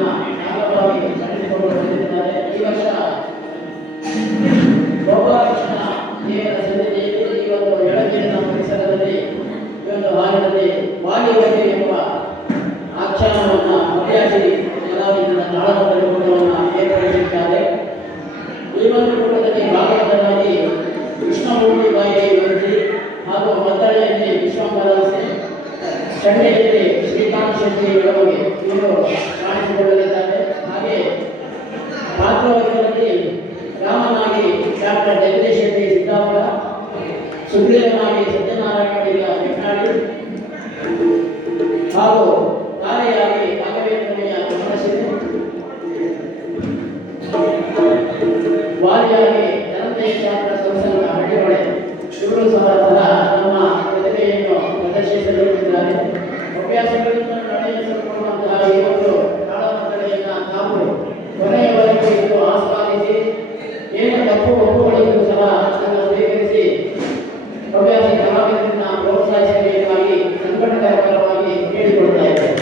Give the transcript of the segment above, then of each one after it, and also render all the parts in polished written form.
ನಾಗವಾಗಿ ನಡೆಸಿಕೊಂಡು ಬಂದಿದ್ದಾರೆ. ಈ ವರ್ಷ ಗೋಪಾಲಕೃಷ್ಣ ದೇವರ ಸನ್ನಿಧಿಯಲ್ಲಿ ಈ ಒಂದು ಎಳಗಿನ ಪರಿಸರದಲ್ಲಿ ಈ ಒಂದು ಹಾಡಿನಲ್ಲಿ ವಾಲಿಬಗೆ ಎಂಬ ಆಖ್ಯಾನವನ್ನು ಅಭ್ಯಾಸಿ ಕಲಾವಿದರ ತಾಳದಲ್ಲಿ ಕೂಟವನ್ನು ಏರ್ಪಡಿಸಿದ್ದಾರೆ. ಈ ಒಂದು ಕೂಟದಲ್ಲಿ ಭಾಗವತರಾಗಿ ಕೃಷ್ಣಮೂರ್ತಿ ಬಾಯಿ ಮಂತ್ರಿ ಹಾಗೂ ಮದ್ದಳೆಯಲ್ಲಿ ವಿಶ್ವಂಬರಸೆ, ಚಂಡೆಯಲ್ಲಿ ಶ್ರೀಕಾಂತ್ ಶೆಟ್ಟಿ ಬೆಳವಗೆ ಇವರು ಕಾಣಿಸಿಕೊಳ್ಳಲಿದ್ದಾರೆ. ಹಾಗೆ ಪಾತ್ರವರ್ಗದಲ್ಲಿ ರಾಮನಾಗಿ ಡಾಕ್ಟರ್ ಜಗದೀಶ್ ಶೆಟ್ಟಿ ಸಿದ್ದಾಪುರ, ಸುಗ್ರೀವನಾಗಿ ಸತ್ಯನಾರಾಯಣ ಬೆಟ್ಟಾಡಿ ಹಾಗೂ ತಾರೆಯಾಗಿ ರಾಘವೇಂದ್ರಯ್ಯ ಕಮಲಶಿಲೆ, ವಾಲಿಯಾಗಿ ಧನಂಜಯ ಸಂಸದ ಹಳ್ಳಿಹೊಳೆ ಇವರು ಸಹ ನಮ್ಮ ಪ್ರತಿಭೆಯನ್ನು ಪ್ರದರ್ಶಿಸಲಿದ್ದಾರೆ. ಅಭ್ಯಾಸಗಳಿಂದ ನಡೆಸಲ್ಪಡುವಂತಹ ಈ ಒಂದು ತಾಳಮದ್ದಳೆಯನ್ನು ನಾವು ಕೊನೆಯವರೆಗೂ ಇದು ಆಸ್ವಾದಿಸಿ ಏನು ತಪ್ಪು ಒಪ್ಪುಗಳಿಗೂ ಸಹ ಅದನ್ನು ಸ್ವೀಕರಿಸಿ ಅಭ್ಯಾಸ ಕಲಾವಿದರನ್ನು ಪ್ರೋತ್ಸಾಹಿಸಬೇಕಾಗಿ ಸಂಘಟನೆಯ ಪರವಾಗಿ ಹೇಳಿಕೊಡ್ತಾ ಇದ್ದೇವೆ.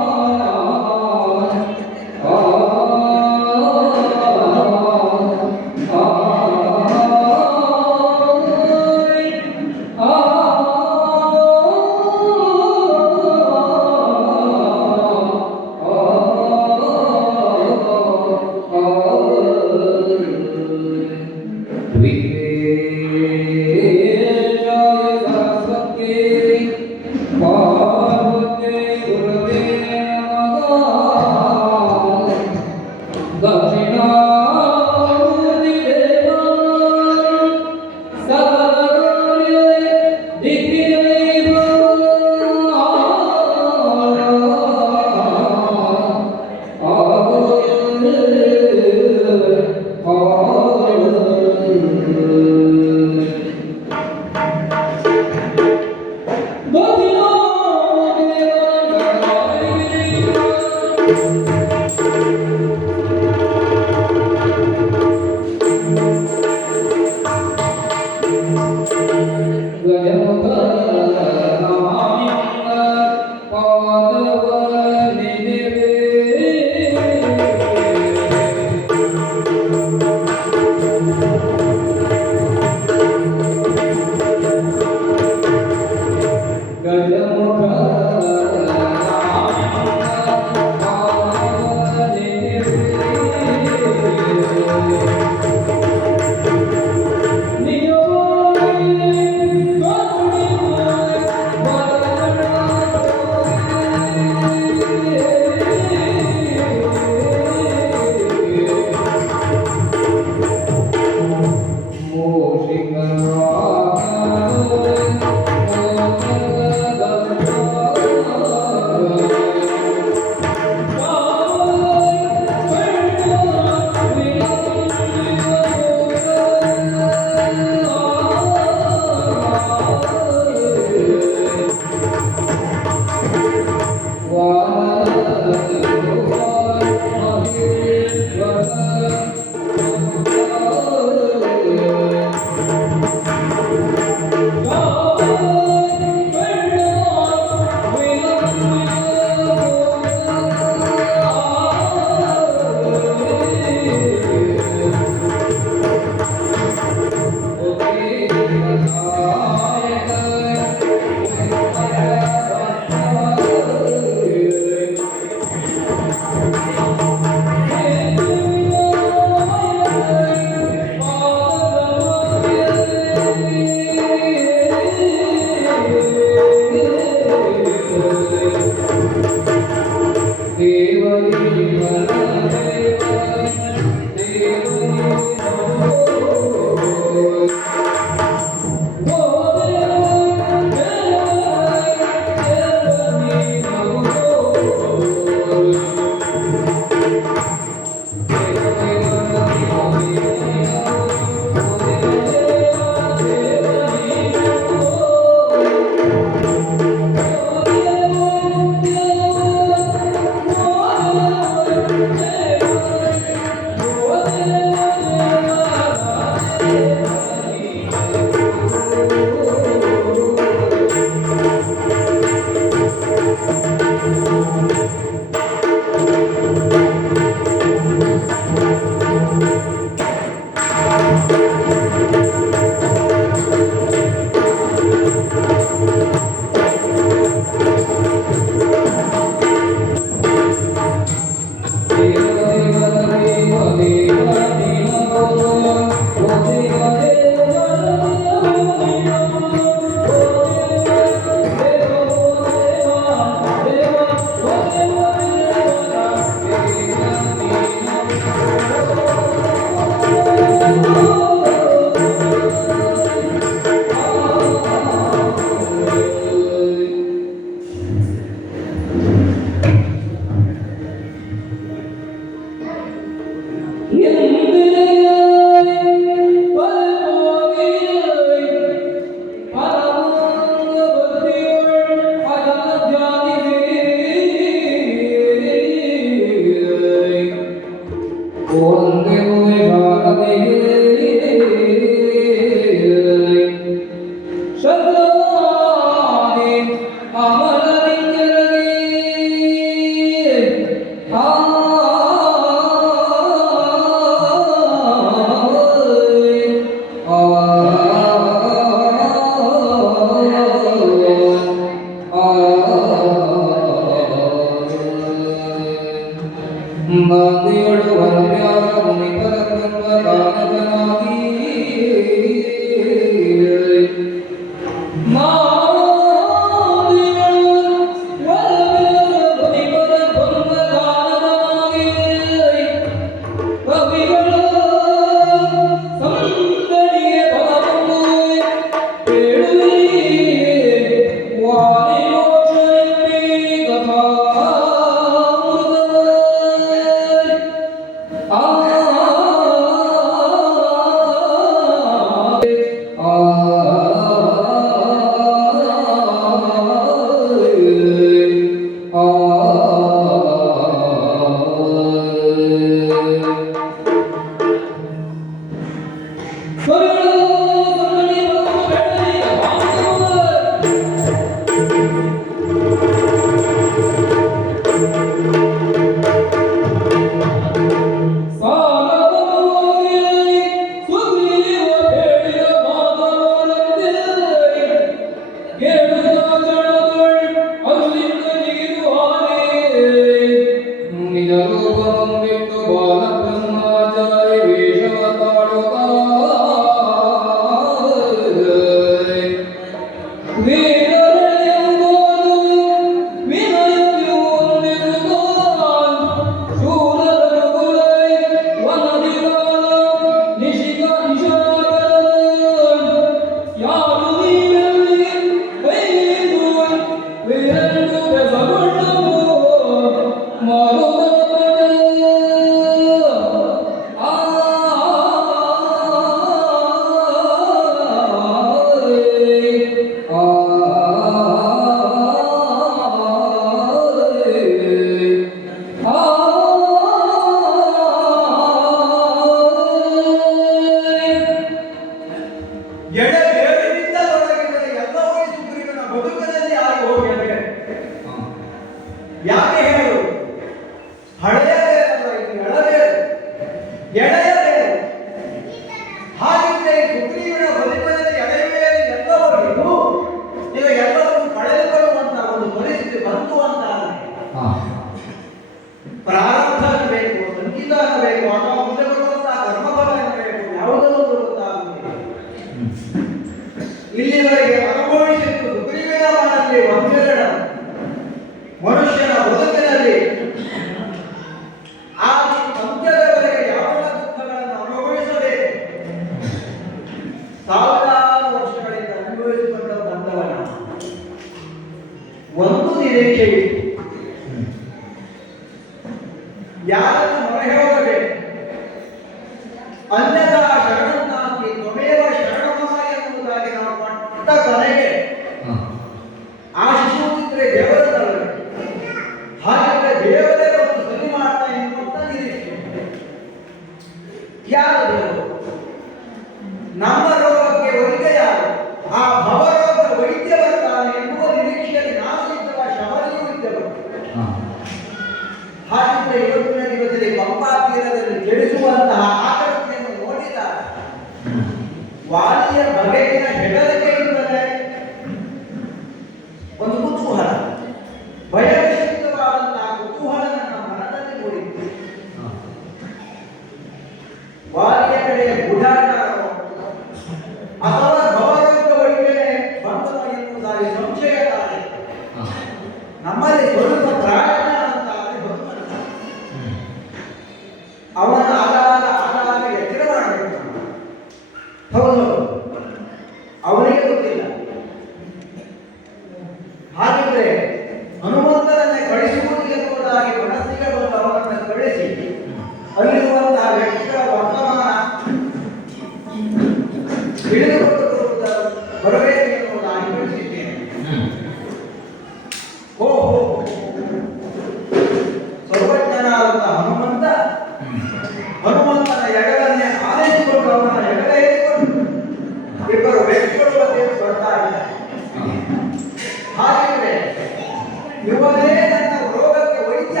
ಇವನೇ ನನ್ನ ರೋಗಕ್ಕೆ ವೈದ್ಯ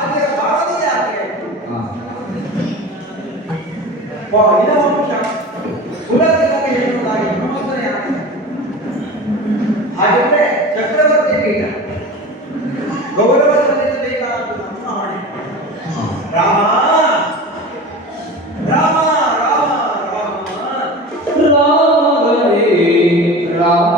ಆಗಿರಬಾರದು ಯಾಕೆ? ವಂಶ ಕುಲತಿಲಕ ಎನ್ನುವುದಾಗಿ ಪ್ರಮೋದನೆ ಆಗ್ತದೆ. ಹಾಗಿದ್ರೆ ಚಕ್ರವರ್ತಿ ಪೀಠ ಗೌರವ ಸಲ್ಲಿಸಬೇಕಾದ ನಮ್ಮ ಹೊಣೆ. ರಾಮ ರಾಮ ರಾಮ ರಾಮ ರಾಮ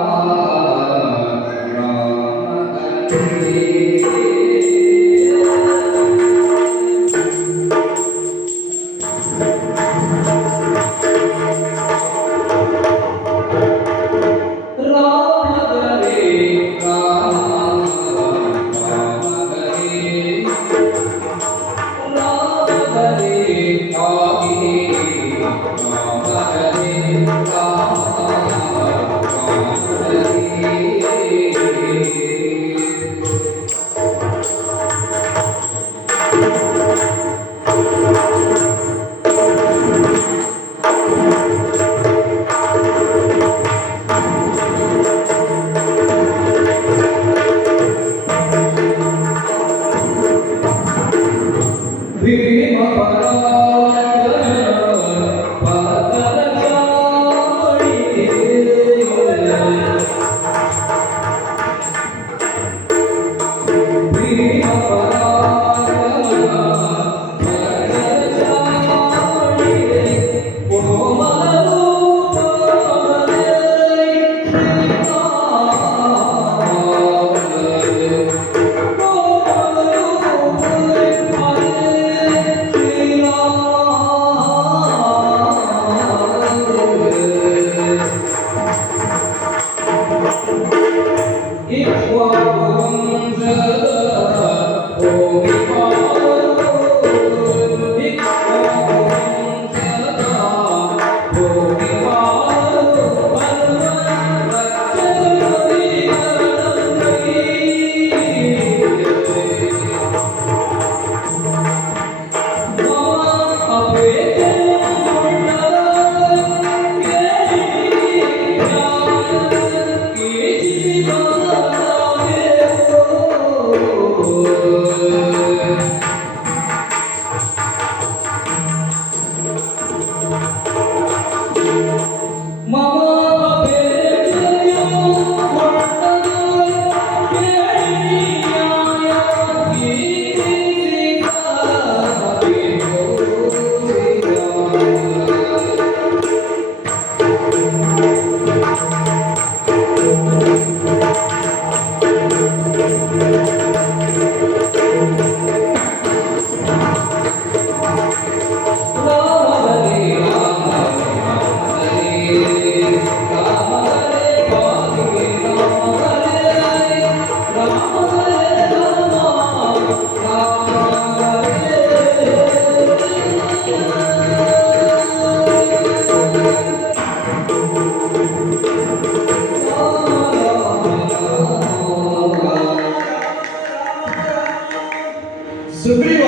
ಸುಗ್ರೀವ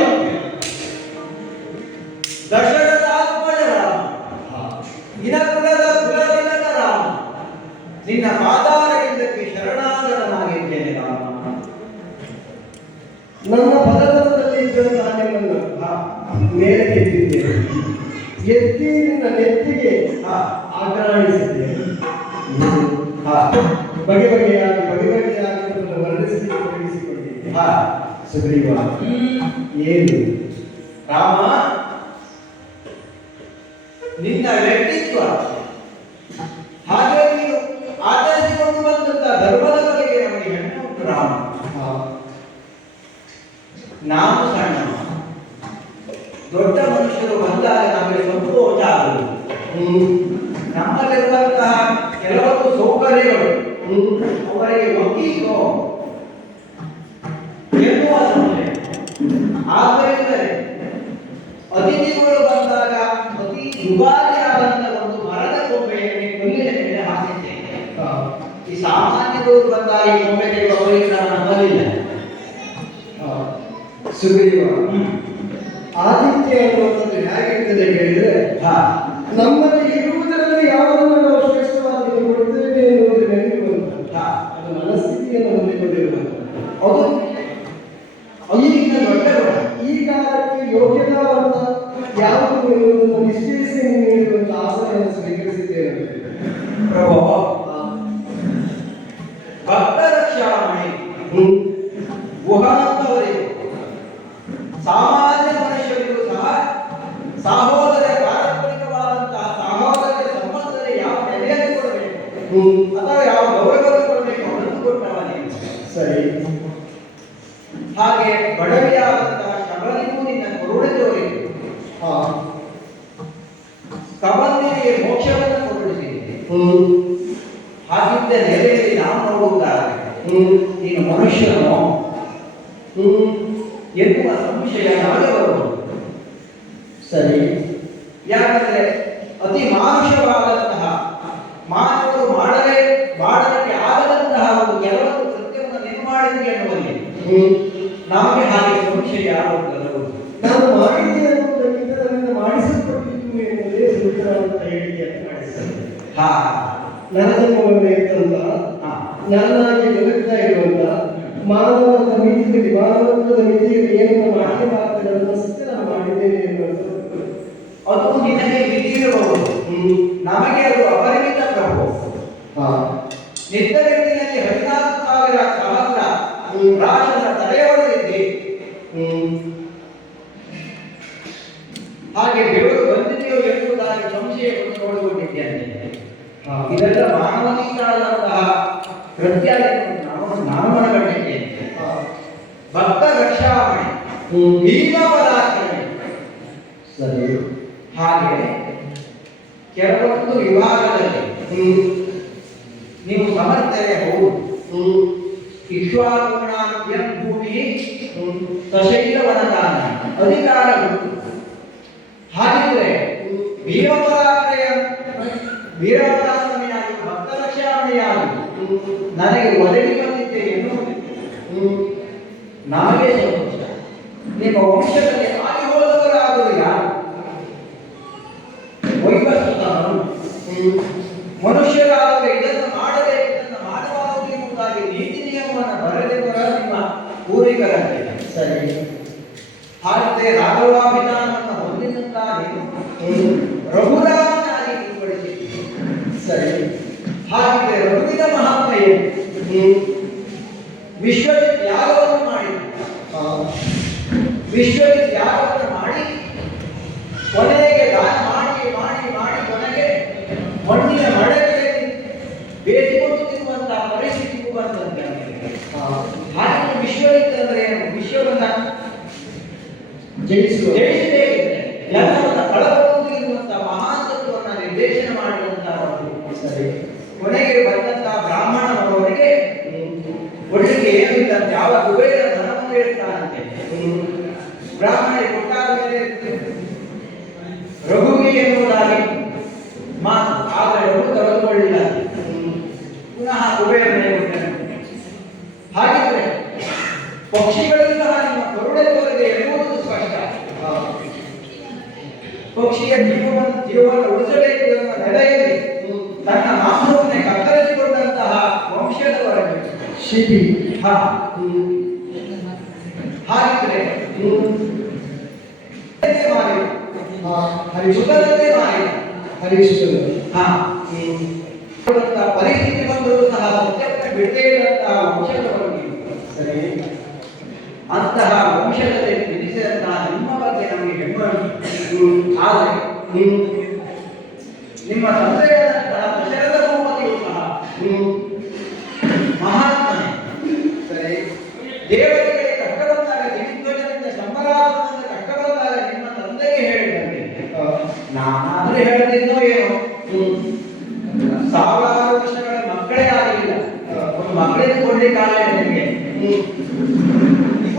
ದಶರಥ ಆತ್ಮಜ ರಾಮ, ಇನಕುಲದ ಕುಲತಿಲಕ ರಾಮ, ನಿನ್ನ ಪಾದಾರವಿಂದಕ್ಕೆ ಶರಣಾಗತನಾಗಿದ್ದೇನೆ ರಾಮ. ನನ್ನ ಪದದಲ್ಲಿ ಇದ್ದಂತಹ ನಿಮ್ಮನ್ನು ಮೇಲೆ ಎತ್ತಿದ್ದೇನೆ, ಎತ್ತಿ ನಿನ್ನ ನೆತ್ತಿಗೆ ಆಕ್ರಮಿಸಿದ್ದೇನೆ. ಬಗೆ ಬಗೆಯಾಗಿ ವರ್ಣಿಸಿ ತೊಡಗಿಸಿಕೊಂಡಿದ್ದೆ. ಸುಗ್ರೀವ ಏನು ರಾಮ, ನಿನ್ನ ವ್ಯಕ್ತಿತ್ವ ಹಾಗೆ ನೀನು ಆಚರಿಸಿಕೊಂಡು ಬಂದಂತಹ ಧರ್ಮದ ಬಗೆಗೆ ನಮಗೆ ಹೆಣ್ಣು ಉಂಟು ರಾಮ. ನಾವು ಸಣ್ಣ ದೊಡ್ಡ ಮನುಷ್ಯರು ಬಂದಾಗ ನಮಗೆ ಸಂತೋಷ ಆಗುವುದು. ನಮ್ಮಲ್ಲಿರುವಂತಹ ಕೆಲವೊಂದು ಸೌಕರ್ಯಗಳು ಅವರಿಗೆ ಒಗ್ಗಿಕೋ ಎನ್ನುವ ಸಮಯ. ಆದ್ದರಿಂದ ಅತಿಥಿಗಳು ಬಂದಾಗ ಅತಿ ದುಬಾರಿಯಾದಂತ ಒಂದು ಮರದ ಗೊಂಬೆಯನ್ನು ಕೊಲ್ಲಿನ ಮೇಲೆ ಹಾಕಿದ್ದೇನೆ. ಈ ಸಾಮಾನ್ಯದವರು ಬಂದಾಗ ಈ ಗೊಂಬೆ ತೆಗೆದುವವರಿಗೆ ನಾನು ನಂಬಲಿಲ್ಲ. ಸುಗ್ರೀವ, ಆದಿತ್ಯ ಅನ್ನುವಂಥದ್ದು ಹೇಗಿರ್ತದೆ ಹೇಳಿದ್ರೆ, ನಮ್ಮಲ್ಲಿ ಇರುವುದರಲ್ಲಿ ಯಾವುದನ್ನು ನಾವು ಶ್ರೇಷ್ಠವಾಗಿ ಕೊಡುತ್ತೇವೆ ಎನ್ನುವುದು ನೆನಪು ಅದು ಮನಸ್ಥಿತಿಯನ್ನು ಹೊಂದಿಕೊಂಡಿರುವಂಥದ್ದು. ಅದು ಅದು ಈಗ ದೊಡ್ಡ ಗುಣ. ಈಗ ಅದಕ್ಕೆ ಯೋಗ್ಯತಾವಂತ ಯಾವುದು ಎನ್ನುವುದನ್ನು ನಿಶ್ಚಯಿಸಿ ನೀಡುವಂತ ಆಸನವನ್ನು ಸ್ವೀಕರಿಸಿದ್ದೇನೆ ಪ್ರಭು ಭಕ್ತ ರಕ್ಷಾಮಣಿ ಗುಹಾಂತವರಿಗೂ ಸಾಮಾನ್ಯ ಮನುಷ್ಯರಿಗೂ ಸಹ ಸಹೋದರ ಪಾರಂಪರಿಕವಾದಂತಹ ಸಹೋದರ ಸಂಬಂಧದಲ್ಲಿ ಯಾವ ಬೆಲೆಯನ್ನು ಕೊಡಬೇಕು ಅಥವಾ ಯಾವ ಗೌರವವನ್ನು ಕೊಡಬೇಕು ಅದನ್ನು ಕೊಟ್ಟವನೇ. ಸರಿ. ಹಾಗೆ ಬಡವಿಯಾದಂತಹ ಶಬರಿಗೂ ನಿನ್ನ ಕರುಣೆ ತೋರಿತು. ಕಬಂದಿಗೆ ಮೋಕ್ಷವನ್ನು ಕೊಡಿಸಿದೆ. ಹಾಗಿದ್ದ ನೆಲೆಯಲ್ಲಿ ನಾವು ನೋಡುವುದಾದರೆ ನೀನು ಮನುಷ್ಯನು ಎನ್ನುವ ಸಂಶಯ ನಮಗೆ ಬರುವುದು. ಸರಿ. ಯಾಕಂದ್ರೆ ಅತಿ ಮಾನುಷವಾದಂತಹ ಮಾನವರು ಮಾಡಲಿಕ್ಕೆ ಆಗದಂತಹ ಒಂದು ಕೆಲವೊಂದು ಕೃತ್ಯವನ್ನು ನಿರ್ಮಾಣಿಸಿ ಎನ್ನುವಲ್ಲಿ ನಮಗೆ ಹಾಗೆ ಸಂಶಯ ಆಗುತ್ತದೆ. ನಾನು ಮಾಡಿದ್ದೇನೆ ಅನ್ನುವುದಕ್ಕಿಂತ ನನ್ನಿಂದ ಮಾಡಿಸಲ್ಪಟ್ಟಿದ್ದು ಎನ್ನುವುದೇ ಸೂತ್ರವಾದಂತ ಹೇಳಿಕೆಯನ್ನು ಮಾಡಿಸ್ತೇನೆ. ನನ್ನ ಜನ್ಮವನ್ನು ಇರ್ತಂತ ನನ್ನಾಗಿ ಬದುಕ್ತಾ ಇರುವಂತ ಮಾನವನ ಮಿತಿಯಲ್ಲಿ ಏನನ್ನು ಮಾಡಲೇಬಾರದು ಅದನ್ನು ಸತ್ಯ ನಾನು ಮಾಡಿದ್ದೇನೆ ಎನ್ನುವಂಥದ್ದು ಅದು ನಿನಗೆ ವಿಧಿಯಿರಬಹುದು. ನಮಗೆ ಅದು ಅಪರಿಮಿತ ಪ್ರಭು. ನಿತ್ಯಗತಿಯಲ್ಲಿ 14,000 ಸಹಸ್ರ ರಾಕ್ಷಸ ತಡೆಯೊಳಗಿದ್ದೆ. ಹಾಗೆ ಬೆವರು ಬಂದಿದೆಯೋ ಎಂಬುದಾಗಿ ಸಂಶಯವನ್ನು ನೋಡಿಕೊಂಡಿದ್ದೇನೆ. ಇದೆಲ್ಲ ಮಾನವೀಯವಾದಂತಹ ಕೃತ್ಯ ನಾನು ಮನಗಂಡಿದ್ದೇನೆ. ಭಕ್ತ ರಕ್ಷಾಮಣಿ ಭೀಮಪದಾರ್ಥಣೆ. ಸರಿ. ಹಾಗೆ ಕೆಲವೊಂದು ವಿಭಾಗದಲ್ಲಿ ನೀವು ಸಮರ್ಥನೆ ಹೌದು. ಇಕ್ಷ್ವಾಕುಣಾಭ್ಯಂ ಭೂಮಿ ಸಶೈಲವನದಾನ ಅಧಿಕಾರ ಉಂಟು. ಹಾಗಿದ್ರೆ ವೀರಪರಾಕ್ರಮಿಯಾಗಿ ಭಕ್ತ ರಕ್ಷಾಮಣಿಯಾಗಿ ನನಗೆ ಒದಗಿ ಬಂದಿದ್ದೆ ಎನ್ನುವುದು ನಮಗೆ ಸಂತೋಷ. ನಿಮ್ಮ ವಂಶದಲ್ಲಿ ಆಗಿ ಹೋದವರಾದರೂ ಯಾರು? ವೈವಸ್ವತನು ಮನುಷ್ಯರಾದರೆ ಇದನ್ನು ಮಾಡಬೇಕು, ಇದನ್ನು ಮಾಡಬಾರದು ಎಂಬುದಾಗಿ ನೀತಿ ನಿಯಮವನ್ನು ಬರೆದವರ ನಿಮ್ಮ ಪೂರ್ವಿಕರಂತೆ. ಸರಿ. ಹಾಗೆ ರಾಘವಾಭಿಧಾನವನ್ನು ಹೊಂದಿದಂತಾಗಿ ರಘುರಾಮನಾಗಿ ತಿಳುವಳಿಸಿತು. ಸರಿ. ಹಾಗಿದ್ರೆ ರಘುವಿನ ಮಹಾತ್ಮ ಏನು? ವಿಶ್ವಜಿತ್ ಯಾಗವನ್ನು ಮಾಡಿ ವಿಶ್ವಜಿತ್ ಯಾಗವನ್ನು ಮಾಡಿ ಕೊನೆಗೆ ದಾನ ಮಾಡಿ ಮಾಡಿ ಮಾಡಿ ಕೊನೆಗೆ ಮಣ್ಣಿನ ಮಳೆಗೆ ಬೇಸಿಕೊಂಡು ತಿನ್ನುವಂತಹ ಪರಿಸ್ಥಿತಿಗೂ ಬಂದಂತೆ. ಹಾಗೆ ವಿಶ್ವಜಿತ್ ಅಂದ್ರೆ ಏನು? ವಿಶ್ವವನ್ನ ಜಯಿಸಬೇಕಿದ್ರೆ ಎಲ್ಲವನ್ನ ಕಳಬಹುದು ಎನ್ನುವಂತಹ ಮಹಾನ್ ತತ್ವವನ್ನು ನಿರ್ದೇಶನ ಮಾಡಿದಂತಹ. ಸರಿ. ಕೊನೆಗೆ ಬಂದಂತಹ ಬ್ರಾಹ್ಮಣವರವರಿಗೆ ಒಳ್ಳೆಗೆ ಏನಿದ್ದಂತೆ ಯಾವ ಕುಬೇರ ಧನವನ್ನು ಇರ್ತಾನಂತೆ. ಬ್ರಾಹ್ಮಣರಿಗೆ ಕೊಟ್ಟಾದ ಮೇಲೆ ರಘುವಿ ಎನ್ನುವುದಾಗಿ ಮಾತು ಆದರೆ ರಘು ತೆಗೆದುಕೊಳ್ಳಿಲ್ಲ. ಪುನಃ ಕುಬೇರನೇ ಕೊಟ್ಟನು. ಹಾಗಿದ್ರೆ ಪಕ್ಷಿಗಳಿಗೂ ಸಹ ನಿಮ್ಮ ಕರುಣೆ ತೋರಿದೆ ಎನ್ನುವುದು ಸ್ಪಷ್ಟ. ಪಕ್ಷಿಯ ಜೀವವನ್ನು ಉಳಿಸಬೇಕು ಎನ್ನುವ ನೆಲೆಯಲ್ಲಿ ತನ್ನ ಮಾಂಸವನ್ನೇ ಕತ್ತರಿಸಿಕೊಂಡಂತಹ ವಂಶದವರೆಗೆ ಶಿಬಿ. ಹಾಗಿದ್ರೆ ಹರಿಸುತ್ತಂತೆ ಹರಿಸುತ್ತದೆ. ಪರಿಸ್ಥಿತಿ ಬಂದರೂ ಸಹ ಸತ್ಯವನ್ನು ಬಿಡದೇ ಇರುವಂತಹ ವಂಶದವರೆಗೆ. ಸರಿ. ಅಂತಹ ವಂಶದಲ್ಲಿ ತಿಳಿಸಿದಂತಹ ನಿಮ್ಮ ಬಗ್ಗೆ ನಮಗೆ ಹೆಮ್ಮೆ. ಆದರೆ ನಿಮ್ಮ ತಂದೆಯಾದಂತಹ ದಶರಥ ಭೂಪತಿಯು ಸಹ ಮಹಾತ್ಮನೆ. ಸರಿ. ದೇವರಿಗೆ ಕಷ್ಟ ಬಂದಾಗ ದಿಗ್ಗಜರಿಂದ ಸಂಬರಾಧದಿಂದ ಕಷ್ಟ ಬಂದಾಗ ನಿಮ್ಮ ತಂದೆಗೆ ಹೇಳಿದಂತೆ ನಾನಾದ್ರೆ ಹೇಳ್ತಿದ್ದೋ ಏನೋ. ಸಾವಿರಾರು ವರ್ಷಗಳ ಮಕ್ಕಳೇ ಆಗಲಿಲ್ಲ, ಒಂದು ಮಕ್ಕಳಿಂದ ಕೊಡ್ಲಿಕ್ಕಾಗಲ್ಲ ನಿಮಗೆ.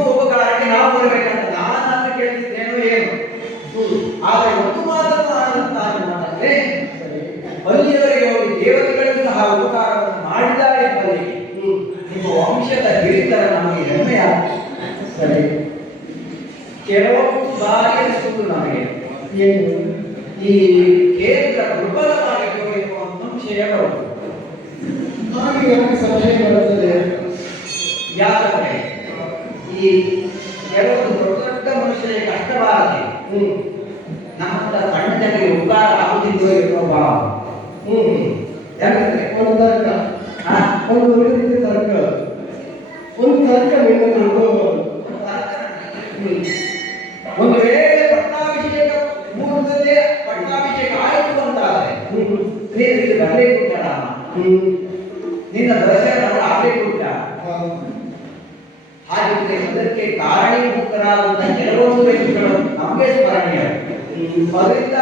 ಒಬ್ಬ ಕಾರಣಕ್ಕೆ ನಾವು ಬರಬೇಕಂತ ನಾನಾದ್ರೂ ಕೇಳ್ತಿದ್ದೇನೋ ಏನು. ಆದರೆ ಒಂದು ಮಾತನ್ನು ಆದಂತಹ ಮಾತಂದ್ರೆ ಅಲ್ಲಿಯವರೆಗೆ ಹೋಗಿ ದೇವತೆಗಳಿಗೂ ಸಹ ಉಪಕಾರವನ್ನು ಮಾಡಿದ್ದಾರೆ ಎಂಬಲ್ಲಿ ನಿಮ್ಮ ವಂಶದ ಹಿರಿತರ ನಮಗೆ ಹೆಮ್ಮೆಯಾಗಿದೆ. ಸರಿ. ಕೆಲವೊಂದು ಬಾರಿ ಅನಿಸುವುದು ನಮಗೆ ಏನು ಈ ಕೇಂದ್ರ ದುರ್ಬಲವಾಗಿ ಹೋಗಬೇಕು ಅಂತ ಸಂಶಯ ಬರುವುದು. ಹಾಗೆ ಯಾಕೆ ಸಂಶಯ ಬರುತ್ತದೆ? ಯಾಕಂದ್ರೆ ಒಂದು ರೀತಿಯ ತರ್ಕ, ಒಂದು ತರ್ಕ ನಿನ್ನದು. ಒಂದು ವೇಳೆ ಪಟ್ಟಾಭಿಷೇಕ ಮುಹೂರ್ತದಲ್ಲಿ ಪಟ್ಟಾಭಿಷೇಕ ಆಯಿತು ಅಂತಾದ್ರೆ ನೀನು ಇಲ್ಲಿ ಬರಲೇ ಕೊಟ್ಟ, ನಿನ್ನ ದರ್ಶನ ಆಗಲೇ ಕೊಟ್ಟ. ಹಾಗಿದ್ರೆ ಅದಕ್ಕೆ ಕಾರಣೀಭೂತರಾದಂತಹ ಕೆಲವೊಂದು ವ್ಯಕ್ತಿಗಳು ನಮಗೆ ಸ್ಮರಣೀಯ. ಅದರಿಂದ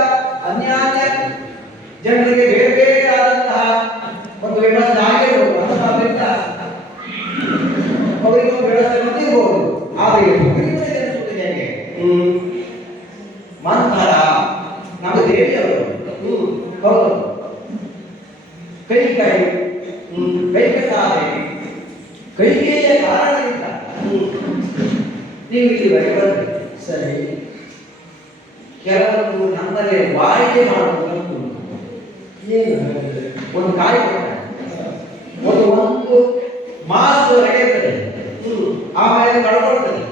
ಅನ್ಯಾನ್ಯ ಜನರಿಗೆ ಬೇರೆ ಬೇರೆ ಆದಂತಹ ಒಂದು ವ್ಯವಸ್ಥೆ ಆಗಿರಬಹುದು. ಅದರಿಂದ ಅವರಿಗೂ ವ್ಯವಸ್ಥೆ ಬಂದಿರಬಹುದು. ಆದರೆ ಹೇಗೆ ಮಂಥರ ನಮ್ಮ ದೇವಿಯವರು ಹೌದು, ಕೈಕಸಾದೆ ಕೈಕೇಯ ಕಾರಣದಿಂದ ನೀವು ಇಲ್ಲಿವರೆಗೆ ಬಂದ್ರಿ. ಸರಿ, ಕೆಲವೊಂದು ನಮ್ಮಲ್ಲಿ ವಾಡಿಕೆ ಮಾಡುವುದು ಏನು ಒಂದು ಕಾರ್ಯಕ್ರಮ ಒಂದು ಮಾಸದವರೆಗೆ ಇರ್ತದೆ, ಆಮೇಲೆ ಕಳ್ಕೊಳ್ತದೆ.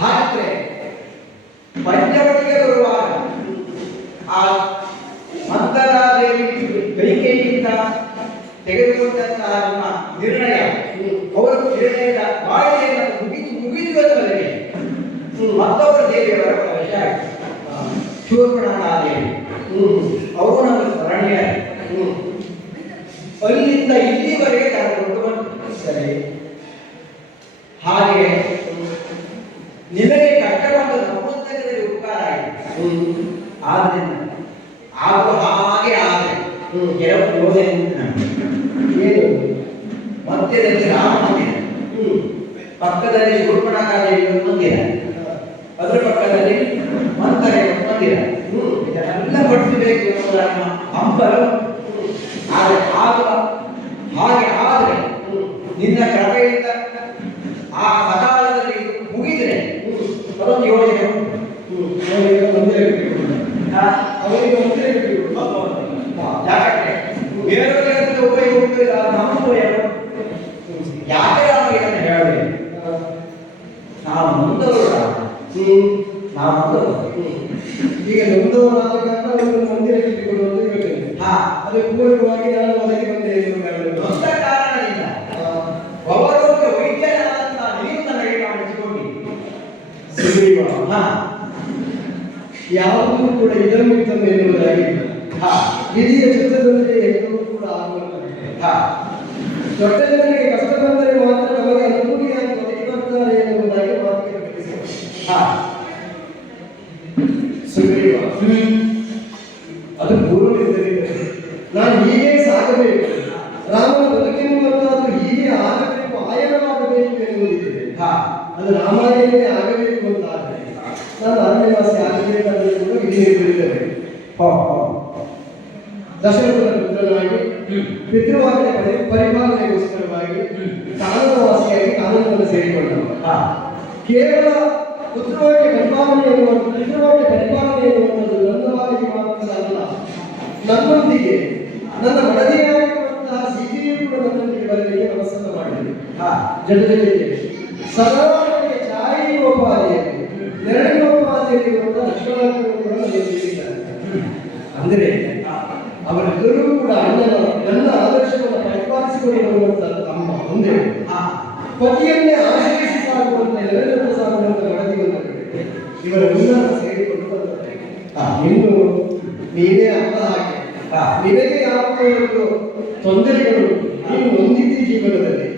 ಹಾಗೆ ಪಂಚವಟಿಗೆ ಬರುವಾಗ ಆ ಮಂದರಾದೇವಿ ಕೈಕೇಯಿಯಿಂದ ತೆಗೆದುಕೊಂಡಂತಹ ನಮ್ಮ ನಿರ್ಣಯ, ಅವರ ನಿರ್ಣಯದ ಬಾಳಿಕೆಯನ್ನು ಮುಗಿದುವರೆಗೆ ಮತ್ತೊಬ್ಬರ ದೇವಿಯವರ ಪ್ರವೇಶ ಆಯಿತು. ಶೂರ್ಪಣಾದೇವಿ ಅವರು ನಮ್ಮ ಸ್ಮರಣೀಯ. ಅಲ್ಲಿಂದ ಇಲ್ಲಿವರೆಗೆ ಕರೆದುಕೊಂಡು ಬಂತು. ಸರಿ, ಹಾಗೆ ನಿಮಗೆ ಕಷ್ಟವಾದ ನಮ್ಮಂತರದಲ್ಲಿ ಉಪಕಾರ ಆಯಿತು. ಆದ್ರಿಂದ ಆಗುವ ಹಾಗೆ ಆದರೆ ಕೆಲವು ಯೋಜನೆ ಏನು ಮಧ್ಯದಲ್ಲಿ ರಾಮ ಮಂದಿರ, ಪಕ್ಕದಲ್ಲಿ ಶೂರ್ಪಣಾದೇವಿ ಮಂದಿರ, ಅದರ ಪಕ್ಕದಲ್ಲಿ ಮಂಥರೆ ಮಂದಿರ, ಇದನ್ನೆಲ್ಲ ಪಡಿಸಬೇಕು ಎನ್ನುವುದರ ಹಂಬಲ. ಆದರೆ ಆಗುವ ಹಾಗೆ ಆದರೆ ನಿನ್ನ ಕೃಪೆಯಿಂದ ಆ ಸಕಾಲದಲ್ಲಿ ಮುಗಿದರೆ ಅದೊಂದು ಯೋಜನೆ ಉಂಟು. ಅವರಿಗೆ ಮಂದಿರ ಅವರಿಗೆ ಮಂದಿರ ಯಾಕಂದ್ರೆ ಬೇರೆಯವರಿಗೆ ಉಪಯೋಗ ನಮ್ಮ ಯಾಕೆ ನಾವು ಇದನ್ನು ಹೇಳಬೇಕು? ನಾವು ಮುಂದವರು, ನಾವು ಮುಂದವರು. ಈಗ ನೊಂದವರಾದ ಕಾರಣ ಅವರು ಮಂದಿರಕ್ಕೆ ಇಟ್ಟುಕೊಂಡು ಅಂತ ಹೇಳ್ತೇನೆ. ಅದು ಪೂರ್ಣವಾಗಿ ನಾನು ಅದಕ್ಕೆ ಬಂದೆ ನೊಂದ ಕಾರಣದಿಂದ ಅವರೋಗ್ಯ ವೈದ್ಯರಾದಂತ ನೀವು ನನಗೆ ಕಾಣಿಸಿಕೊಂಡಿ. ಯಾವುದೂ ಕೂಡ ಇದನ್ನು ತಂದು ಎನ್ನುವುದಾಗಿಲ್ಲ. ವಿಧಿಯ ಚಿತ್ರದಂತೆ ಎಲ್ಲವೂ ಕೂಡ ಆಗುತ್ತದೆ. ದೊಡ್ಡ ಜನರಿಗೆ ಕಷ್ಟ ಬಂದರೆ ಮಾತ್ರ ನಮಗೆ ಅನುಕೂಲಿಯಾಗಿ ಬದುಕಿ ಬರ್ತಾರೆ ಎನ್ನುವುದಾಗಿ ಮಾತಿಗೆ ಸುಗ್ರೀವ, ಅದು ಪೂರ್ವವಿದ್ದರೆ ನಾನು ಹೀಗೆ ಸಾಗಬೇಕು, ರಾಮನ ಬದುಕಿನುವಂತಾದರೂ ಹೀಗೆ ಆಗಬೇಕು, ಆಯನವಾಗಬೇಕು ಎನ್ನುವುದಿದೆ. ಅದು ರಾಮಾಯಣವೇ ಆಗಬೇಕು ಅಂತಾದರೆ ನಾನು ಅರಣ್ಯವಾಸಿ ಆಗಬೇಕಾದರೂ ಕೂಡ ವಿಧಿ ನಿರ್ಧರಿಸಬೇಕು. ದಶರಥನ ಪುತ್ರನಾಗಿ ಪಿತೃವಾಕ್ಯ ಪರಿಪಾಲನೆಗೋಸ್ಕರವಾಗಿ ಕಾನನವಾಸಿಯಾಗಿ ಕಾನನವನ್ನು ಸೇರಿಕೊಂಡ. ಕೇವಲ ಪುತ್ರವಾಕ್ಯ ಪರಿಪಾಲನೆ ಎನ್ನುವಂಥ ಪಿತೃವಾಕ್ಯ ಪರಿಪಾಲನೆ ಎನ್ನುವಂಥದ್ದು ನನ್ನ ಬಾಯಿಗೆ ಮಾತ್ರ ಅಲ್ಲ, ನನ್ನೊಂದಿಗೆ ನನ್ನ ಮಡದಿಯಾಗಿರುವಂತಹ ಸೀತೆಯೂ ಕೂಡ ನನ್ನೊಂದಿಗೆ ಬರಲಿಕ್ಕೆ ಅವಸರ ಮಾಡಿದೆ. ಜೊತೆಗೆ ಸದಾ ನನಗೆ ಛಾಯೋಪಾದಿಯಲ್ಲಿ ನೆರಳಿನೋಪಾದಿಯಲ್ಲಿರುವಂತಹ ಲಕ್ಷ್ಮಣರು ಕೂಡ ನನ್ನೊಂದಿಗಿದ್ದಾರೆ. ಅಂದರೆ ಅವರೆಲ್ಲರೂ ಕೂಡ ನನ್ನ ಆದರ್ಶವನ್ನು ಪರಿಪಾಲಿಸಿಕೊಂಡು ಬರುವಂತಹ ತಮ್ಮ ಮುಂದೆ ಪತಿಯನ್ನೇ ಆಶ್ರಯಿಸಿ ಸಾಗುವಂತ ಎಲ್ಲರೂ ಸಾಗುವಂತ ಮಡದಿಯನ್ನು ಇವರೆಲ್ಲ ಸೇರಿಕೊಂಡು ಬರ್ತಾರೆ. ಇನ್ನು ನೀನೇ ಅಲ್ಲ ಹಾಗೆ ನಿನಗೆ ಯಾವುದೋ ತೊಂದರೆಗಳು ನೀನು ಹೊಂದಿದ್ದಿ ಜೀವನದಲ್ಲಿ,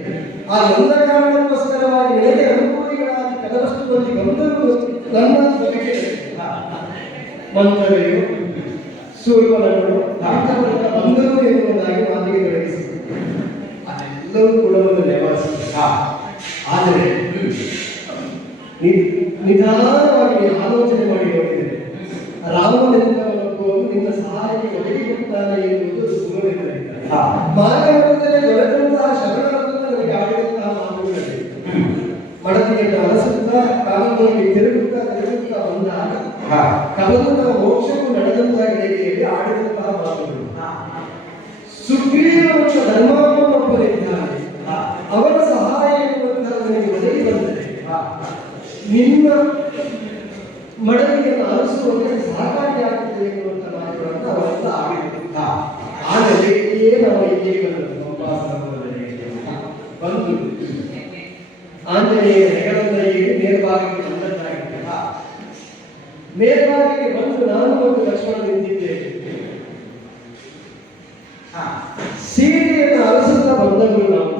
ಆ ನೊಂದ ಕಾರಣಕ್ಕೋಸ್ಕರವಾಗಿ ನಿನಗೆ ಅನುಕೂಲಿಗಳಾಗಿ ಕೆಲವಷ್ಟು ಮಂದಿ ಬಂದರೂ ನನ್ನ ಬದುಕಿಗೆ ಮಂಥರೆಯು ಶೂರ್ಪಣಗಳು ಬಂದರು ಎನ್ನುವುದಾಗಿ ಮಾತಿಗೆ ತೊಡಗಿಸಿ ಅದೆಲ್ಲವೂ ಕೂಡ ಒಂದು ನೆವಾಸಿ. ಆದರೆ ನಿಧಾನವಾಗಿ ಆಲೋಚನೆ ಮಾಡಿ ನೋಡಿದರೆ ರಾಮನೆಂದವನಕ್ಕೂ ನಿನ್ನ ಸಹಾಯಕ್ಕೆ ಒದಗಿರುತ್ತಾನೆ ಎನ್ನುವುದು ಸುಮ್ಮನೆ ಮಾನವರಲ್ಲೇ ದೊರೆತಂತಹ ಶರಣರನ್ನು ನನಗೆ ಆಡಿದಂತಹ ಮಾತುಗಳಲ್ಲಿ ಮಡದಿಯನ್ನು ಅರಸುತ್ತಾ ಕಾಲದಲ್ಲಿ ತಿರುಗುತ್ತಾ ಬಂದಾಗ ಕಬಲನ ಮೋಕ್ಷಕ್ಕೂ ನಡೆದಂತಾಗಿದೆ ಹೇಳಿ ಆಡಿದಂತಹ ಮಾತುಗಳು. ಸುಗ್ರೀವನ ಧರ್ಮಾತ್ಮನೊಬ್ಬರಿದ್ದಾನೆ, ಅವರ ಸಹಾಯ ಎನ್ನುವಂತಹ ನನಗೆ ಒದಗಿ ಬಂದರೆ ನಿನ್ನ ಮಡದಿಯನ್ನು ಅರಸುವಂತೆ ಸಹಕಾರಿಯಾಗುತ್ತದೆ ಎನ್ನುವಂಥ ಮಾತುಗಳನ್ನು ಅವರೆಲ್ಲ ಆಡಿದರು. ಆಗಲೇ ನಾವು ಇಲ್ಲಿಗೆ ಬಂದದ್ದು ಆಂಜನೇಯ ಹೆಗಲನ್ನ ಹೀಗೆ ಮೇಲ್ಭಾಗಕ್ಕೆ ಬಂದದ್ದಾಗಿದೆ. ಮೇಲ್ಭಾಗಕ್ಕೆ ಬಂದು ನಾನು ಮತ್ತು ಲಕ್ಷ್ಮಣ ನಿಂತಿದ್ದೇವೆ. ಸೀತೆಯನ್ನು ಅರಸುತ್ತಾ ಬಂದವರು ನಾವು.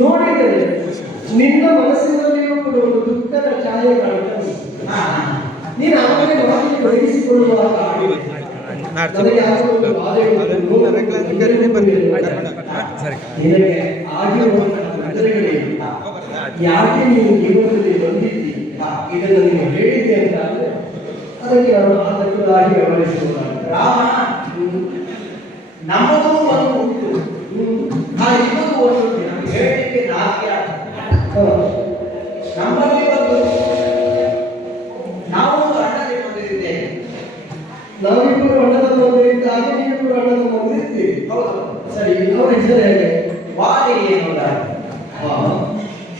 ನೋಡಿದರೆ ನಿನ್ನ ಮನಸ್ಸಿನಲ್ಲಿಯೂ ಕೂಡ ಒಂದು ದುಃಖದ ಛಾಯೆ ಕಾಣ್ತಾ ಉಂಟು. ನೀನು ಆಮೇಲೆ ಮಾತಿಗೆ ಗ್ರಹಿಸಿಕೊಳ್ಳುವಾಗ ನನಗೆ ಯಾವುದೋ ಒಂದು ಬಾಧೆ ಉಂಟು. ನಿನಗೆ ಆಗಿರುವಂತಹ ತೊಂದರೆಗಳೇನು, ಯಾಕೆ ನೀನು ಜೀವನದಲ್ಲಿ ಬಂದಿದ್ದಿ, ಇದನ್ನು ನೀನು ಹೇಳಿದ್ದೆ ಅಂತ ಅಂದ್ರೆ ಅದಕ್ಕೆ ನಾನು ಆತಂಕವಾಗಿ ವ್ಯವಹರಿಸುವುದಾಗಿದೆ. ರಾಮ ನಮ್ಮದು ಒಂದು ಉಂಟು, ಇನ್ನೊಂದು ಒಂದು ಹೇಳಲಿಕ್ಕೆ ನಾಟ್ಯ. ನಮ್ಮಲ್ಲಿ ಒಂದು ನಾವು ಅಣ್ಣನೇ ಬಂದಿದ್ದೇವೆ. ನಾವಿಬ್ಬರು ಅಣ್ಣನ ಬಂದಿದ್ದಾಗೆ ನೀವಿಬ್ಬರು ಅಣ್ಣನ ಬಂದಿದ್ದೀವಿ. ಹೌದು, ಸರಿ. ಅವರ ಹೆಸರು ಹೇಗೆ? ವಾರಿ ಎನ್ನುವುದಾಗಿ.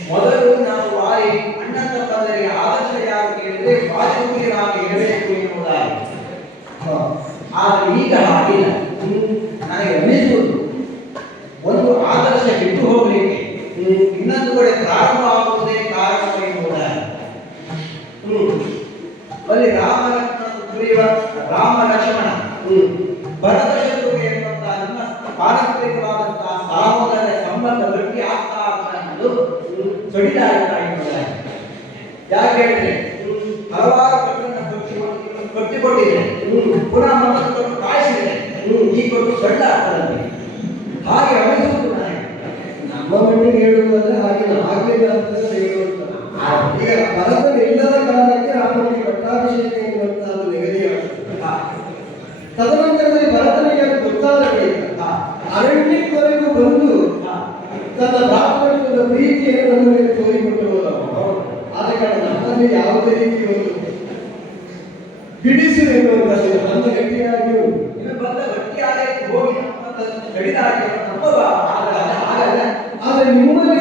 ಮೊದಲು ನಾವು ವಾರಿ ಅಣ್ಣ ತಮ್ಮಂದರಿಗೆ ಆದರ್ಶ ಯಾವ ಕೇಳಿದ್ರೆ ವಾಯುಪುರಿಯಾಗಿ ಇರಬೇಕು ಎನ್ನುವುದಾಗಿ. ಆದರೆ ಈಗ ಹಾಗಿಲ್ಲ. ನನಗೆ ಅನಿಸುವುದು ಒಂದು ಆದರ್ಶ ಬಿಟ್ಟು ಹೋಗಲಿಕ್ಕೆ ಇನ್ನೊಂದು ಕಡೆ ಪ್ರಾರಂಭ ಆಗುವುದೇ ಕಾರಣ ಎನ್ನುವುದಾಗಿ. ಅಲ್ಲಿ ರಾಮ ಲಕ್ಷ್ಮಣ ಭರತ ಶತ್ರುಘ್ನ ಎನ್ನುವಂತಹ ನನ್ನ ಪಾರಂಪರಿಕವಾದಂತಹ ಸಹೋದರ ಸಂಬಂಧ ಗಟ್ಟಿ ಆಗ್ತಾ ಅನ್ನೋದು ಕಡಿದಾಗ್ತಾ ಎನ್ನುವುದಾಗಿ. ಯಾಕೆ ಹೇಳಿದ್ರೆ ಹಲವಾರು ಕಟ್ಟಿಕೊಟ್ಟಿದ್ರೆ ಪುನಃ ಮತ್ತೊಂದು ಕಾಯಿಸಿದ್ರೆ ಈ ಕೊಟ್ಟು ಸಣ್ಣ ಆಗ್ತದೆ. ಹಾಗೆ ಅನಿಸುವುದು ನನಗೆ. ನಮ್ಮ ಮಣ್ಣಿಗೆ ಹೇಳುವುದಾದ್ರೆ ಹಾಗೆ ಆಗಲಿಲ್ಲ ಅಂತ ಹೇಳುವಂತ. ಈಗ ಭರತ ಇಲ್ಲದ ಕಾರಣಕ್ಕೆ ರಾಮನಿಗೆ ಪಟ್ಟಾಭಿಷೇಕ ಎನ್ನುವಂತಹದ್ದು ನಿಗದಿಯಾಗುತ್ತದೆ. ತದನಂತರದಲ್ಲಿ ಭರತನಿಗೆ ಗೊತ್ತಾದ ಬಳಿಕ ಅರಣ್ಯಕ್ವರೆಗೂ ಬಂದು ತನ್ನ ಭ್ರಾತೃತ್ವದ ಪ್ರೀತಿಯನ್ನು ನನ್ನ ಮೇಲೆ ತೋರಿಕೊಟ್ಟು ಹೋದವ. ಆದ ಕಾರಣ ನಮ್ಮಲ್ಲಿ ಯಾವುದೇ ರೀತಿ ಒಂದು ಬಿಡಿಸು ಎನ್ನುವಂಥದ್ದು ನನ್ನ ಗಟ್ಟಿಯಾಗಿ ಬಂದ ಗಟ್ಟಿಯಾಗಿ ಹೋಗಿ ಕಡಿದಾಗಿ ಆದರೆ ನಿಮ್ಮಲ್ಲಿ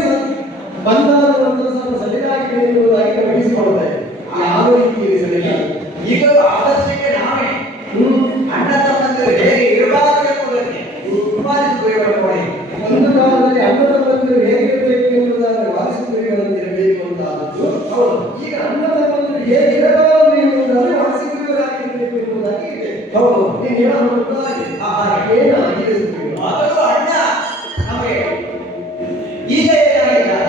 ಬಂದಾದ ನಂತರ ಸ್ವಲ್ಪ ಸಡಿಲಾಗಿ ಎನ್ನುವುದಾಗಿ ಗಮನಿಸಿಕೊಳ್ತಾ ಇದೆ. ಯಾವ ರೀತಿಯಲ್ಲಿ ಸಡಿಲಾಗಿ ಈಗ ಆದರ್ಶಕ್ಕೆ ನಾವೇ ಅಣ್ಣ ತಮ್ಮಂದಿರು ಹೇಗೆ ಇರಬಾರದು ಎಂಬುದಕ್ಕೆ ಒಂದು ಕಾಲದಲ್ಲಿ ಅಣ್ಣ ತಮ್ಮಂದಿರು ಹೇಗಿರಬೇಕು ಎನ್ನುವುದಾದ್ರೆ ವಾಸಿಸುವವರಂತಿರಬೇಕು ಅಂತ ಆದದ್ದು. ಹೌದು. ಈಗ ಅಣ್ಣ ತಮ್ಮಂದಿರು ಹೇಗಿರಬಾರದು ಎನ್ನುವುದಾದ್ರೆ ವಾಸಿಸುವವರಾಗಿರಬೇಕು ಎನ್ನುವುದಾಗಿ ಇದೆ. ಹೌದು. ನೀನು ಏನಾಗಿದೆ ಮೊದಲು ಅಣ್ಣ ನಮಗೆ ಈಗ ಏನಾಗಿದ್ದಾರೆ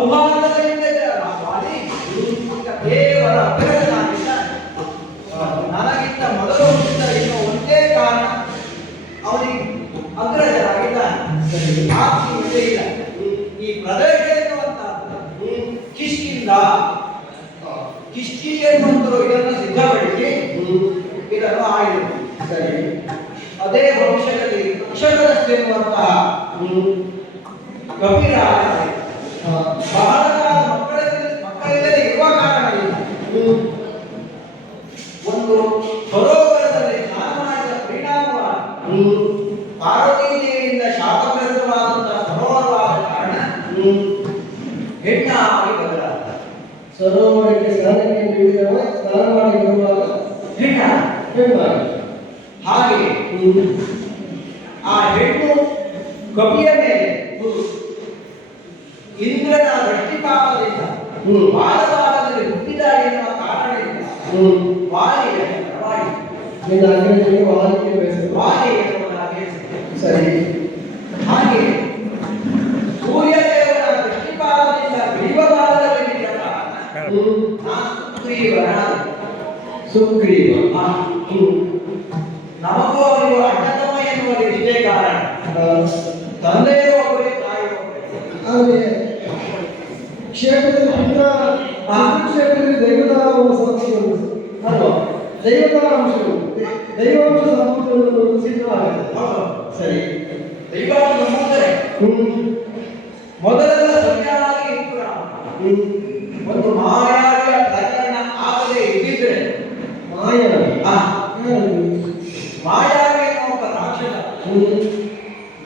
ಸೌಹಾರ್ದದಿಂದ ವಾಲಿ ದೇವರ ಅಗ್ರಜನಾಗಿದ್ದಾನೆ. ನನಗಿಂತ ಮೊದಲು ಹುಟ್ಟಿದ ಇನ್ನು ಒಂದೇ ಕಾರಣ ಅವನಿಗೆ ಅಗ್ರಜರಾಗಿದ್ದಾನೆ. ಆತ್ಮೀಯತೆ ಇಲ್ಲ. ಈ ಪ್ರದೇಶ ಎನ್ನುವಂತಹದ್ದು ಕಿಷ್ಕಿಂದ ಕಿಷ್ಕಿ ಎನ್ನುವಂತರು ಇದನ್ನು ಸಿದ್ಧಪಡಿಸಿ ಇದನ್ನು ಆಳಿದರು. ಸರಿ. ಅದೇ ವಂಶದಲ್ಲಿ ಅಕ್ಷರಸ್ಥೆನ್ನುವಂತಹ ಕಪಿರಾಜ ಬಹಳ ಕಾಲ ಮಕ್ಕಳಿಲ್ಲದೆ ಇರುವ ಕಾರಣದಿಂದ ಒಂದು ಸರೋವರದಲ್ಲಿ ಸ್ನಾನ ಮಾಡಿದ ಪರಿಣಾಮವಾಗಿ ಪಾರ್ವತೀ ದೇವಿಯಿಂದ ಶಾಪಗ್ರಸ್ತವಾದಂತಹ ಸರೋವರವಾದ ಕಾರಣ ಹೆಣ್ಣಾಗಿ ಬದಲಾದ. ಸರೋವರಕ್ಕೆ ಸ್ನಾನಕ್ಕೆ ಬೀಳಿದವ ಸ್ನಾನ ಮಾಡಿ ಬರುವಾಗ ಹೆಣ್ಣಾಗಿ. ಹಾಗೆ ಆ ಹೆಣ್ಣು ಕಪಿಯ ಮೇಲೆ ಇಂದ್ರನ ದೃಷ್ಟಿಪಾತದಿಂದ ಬಾಲಭಾಗದಲ್ಲಿ ಹುಟ್ಟಿದಾಳೆ ಎನ್ನುವ ಕಾರಣದಿಂದ ವಾಲಿಯ ಪರವಾಯಿತು. ನಿನ್ನ ಅಗ್ರಜನಿಗೆ ವಾಲಿಗೆ ಬೆಳೆಸಿದ ವಾಲಿ ಎನ್ನುವುದಾಗಿ ಹೆಸರು. ಸರಿ. ಹಾಗೆ ಸೂರ್ಯದೇವರ ದೃಷ್ಟಿಪಾತದಿಂದ ಗ್ರೀವಭಾಗದಲ್ಲಿ ನಿಂತ ಕಾರಣ ಸುಗ್ರೀವ. ನಮಗೂ ಅವರಿಗೂ ಅಣ್ಣತಮ್ಮ ಎನ್ನುವ ಇಷ್ಟೇ ಕಾರಣ. ತಂದೆಯೂ ಒಬ್ಬರೇ, ತಾಯಿಯೂ ಒಬ್ಬರೇ. ಆದರೆ ಕ್ಷೇತ್ರದಲ್ಲಿ ಪುತ್ರ ಕ್ಷೇತ್ರದಲ್ಲಿ ದೈವತಾಂಶ ಸಂಸ್ಕೃತಿ ಅಲ್ವಾ? ದೈವತಾಂಶ ದೈವಾಂಶ ಸಂಸ್ಕೃತಿ ಸಿದ್ಧವಾಗಿದೆ. ಸರಿ. ದೈವಾಂಶ ಅಂದರೆ ಮೊದಲೆಲ್ಲ ಸತ್ಯವಾಗಿ ಇತ್ತು ರಾಮ. ಒಂದು ಮಾಯಾವಿಯ ಪ್ರಕರಣ ಆಗದೆ ಇದ್ದಿದ್ರೆ ಮಾಯಾವಿ ಮಾಯಾವಿ ಎನ್ನುವ ಒಬ್ಬ ರಾಕ್ಷಸ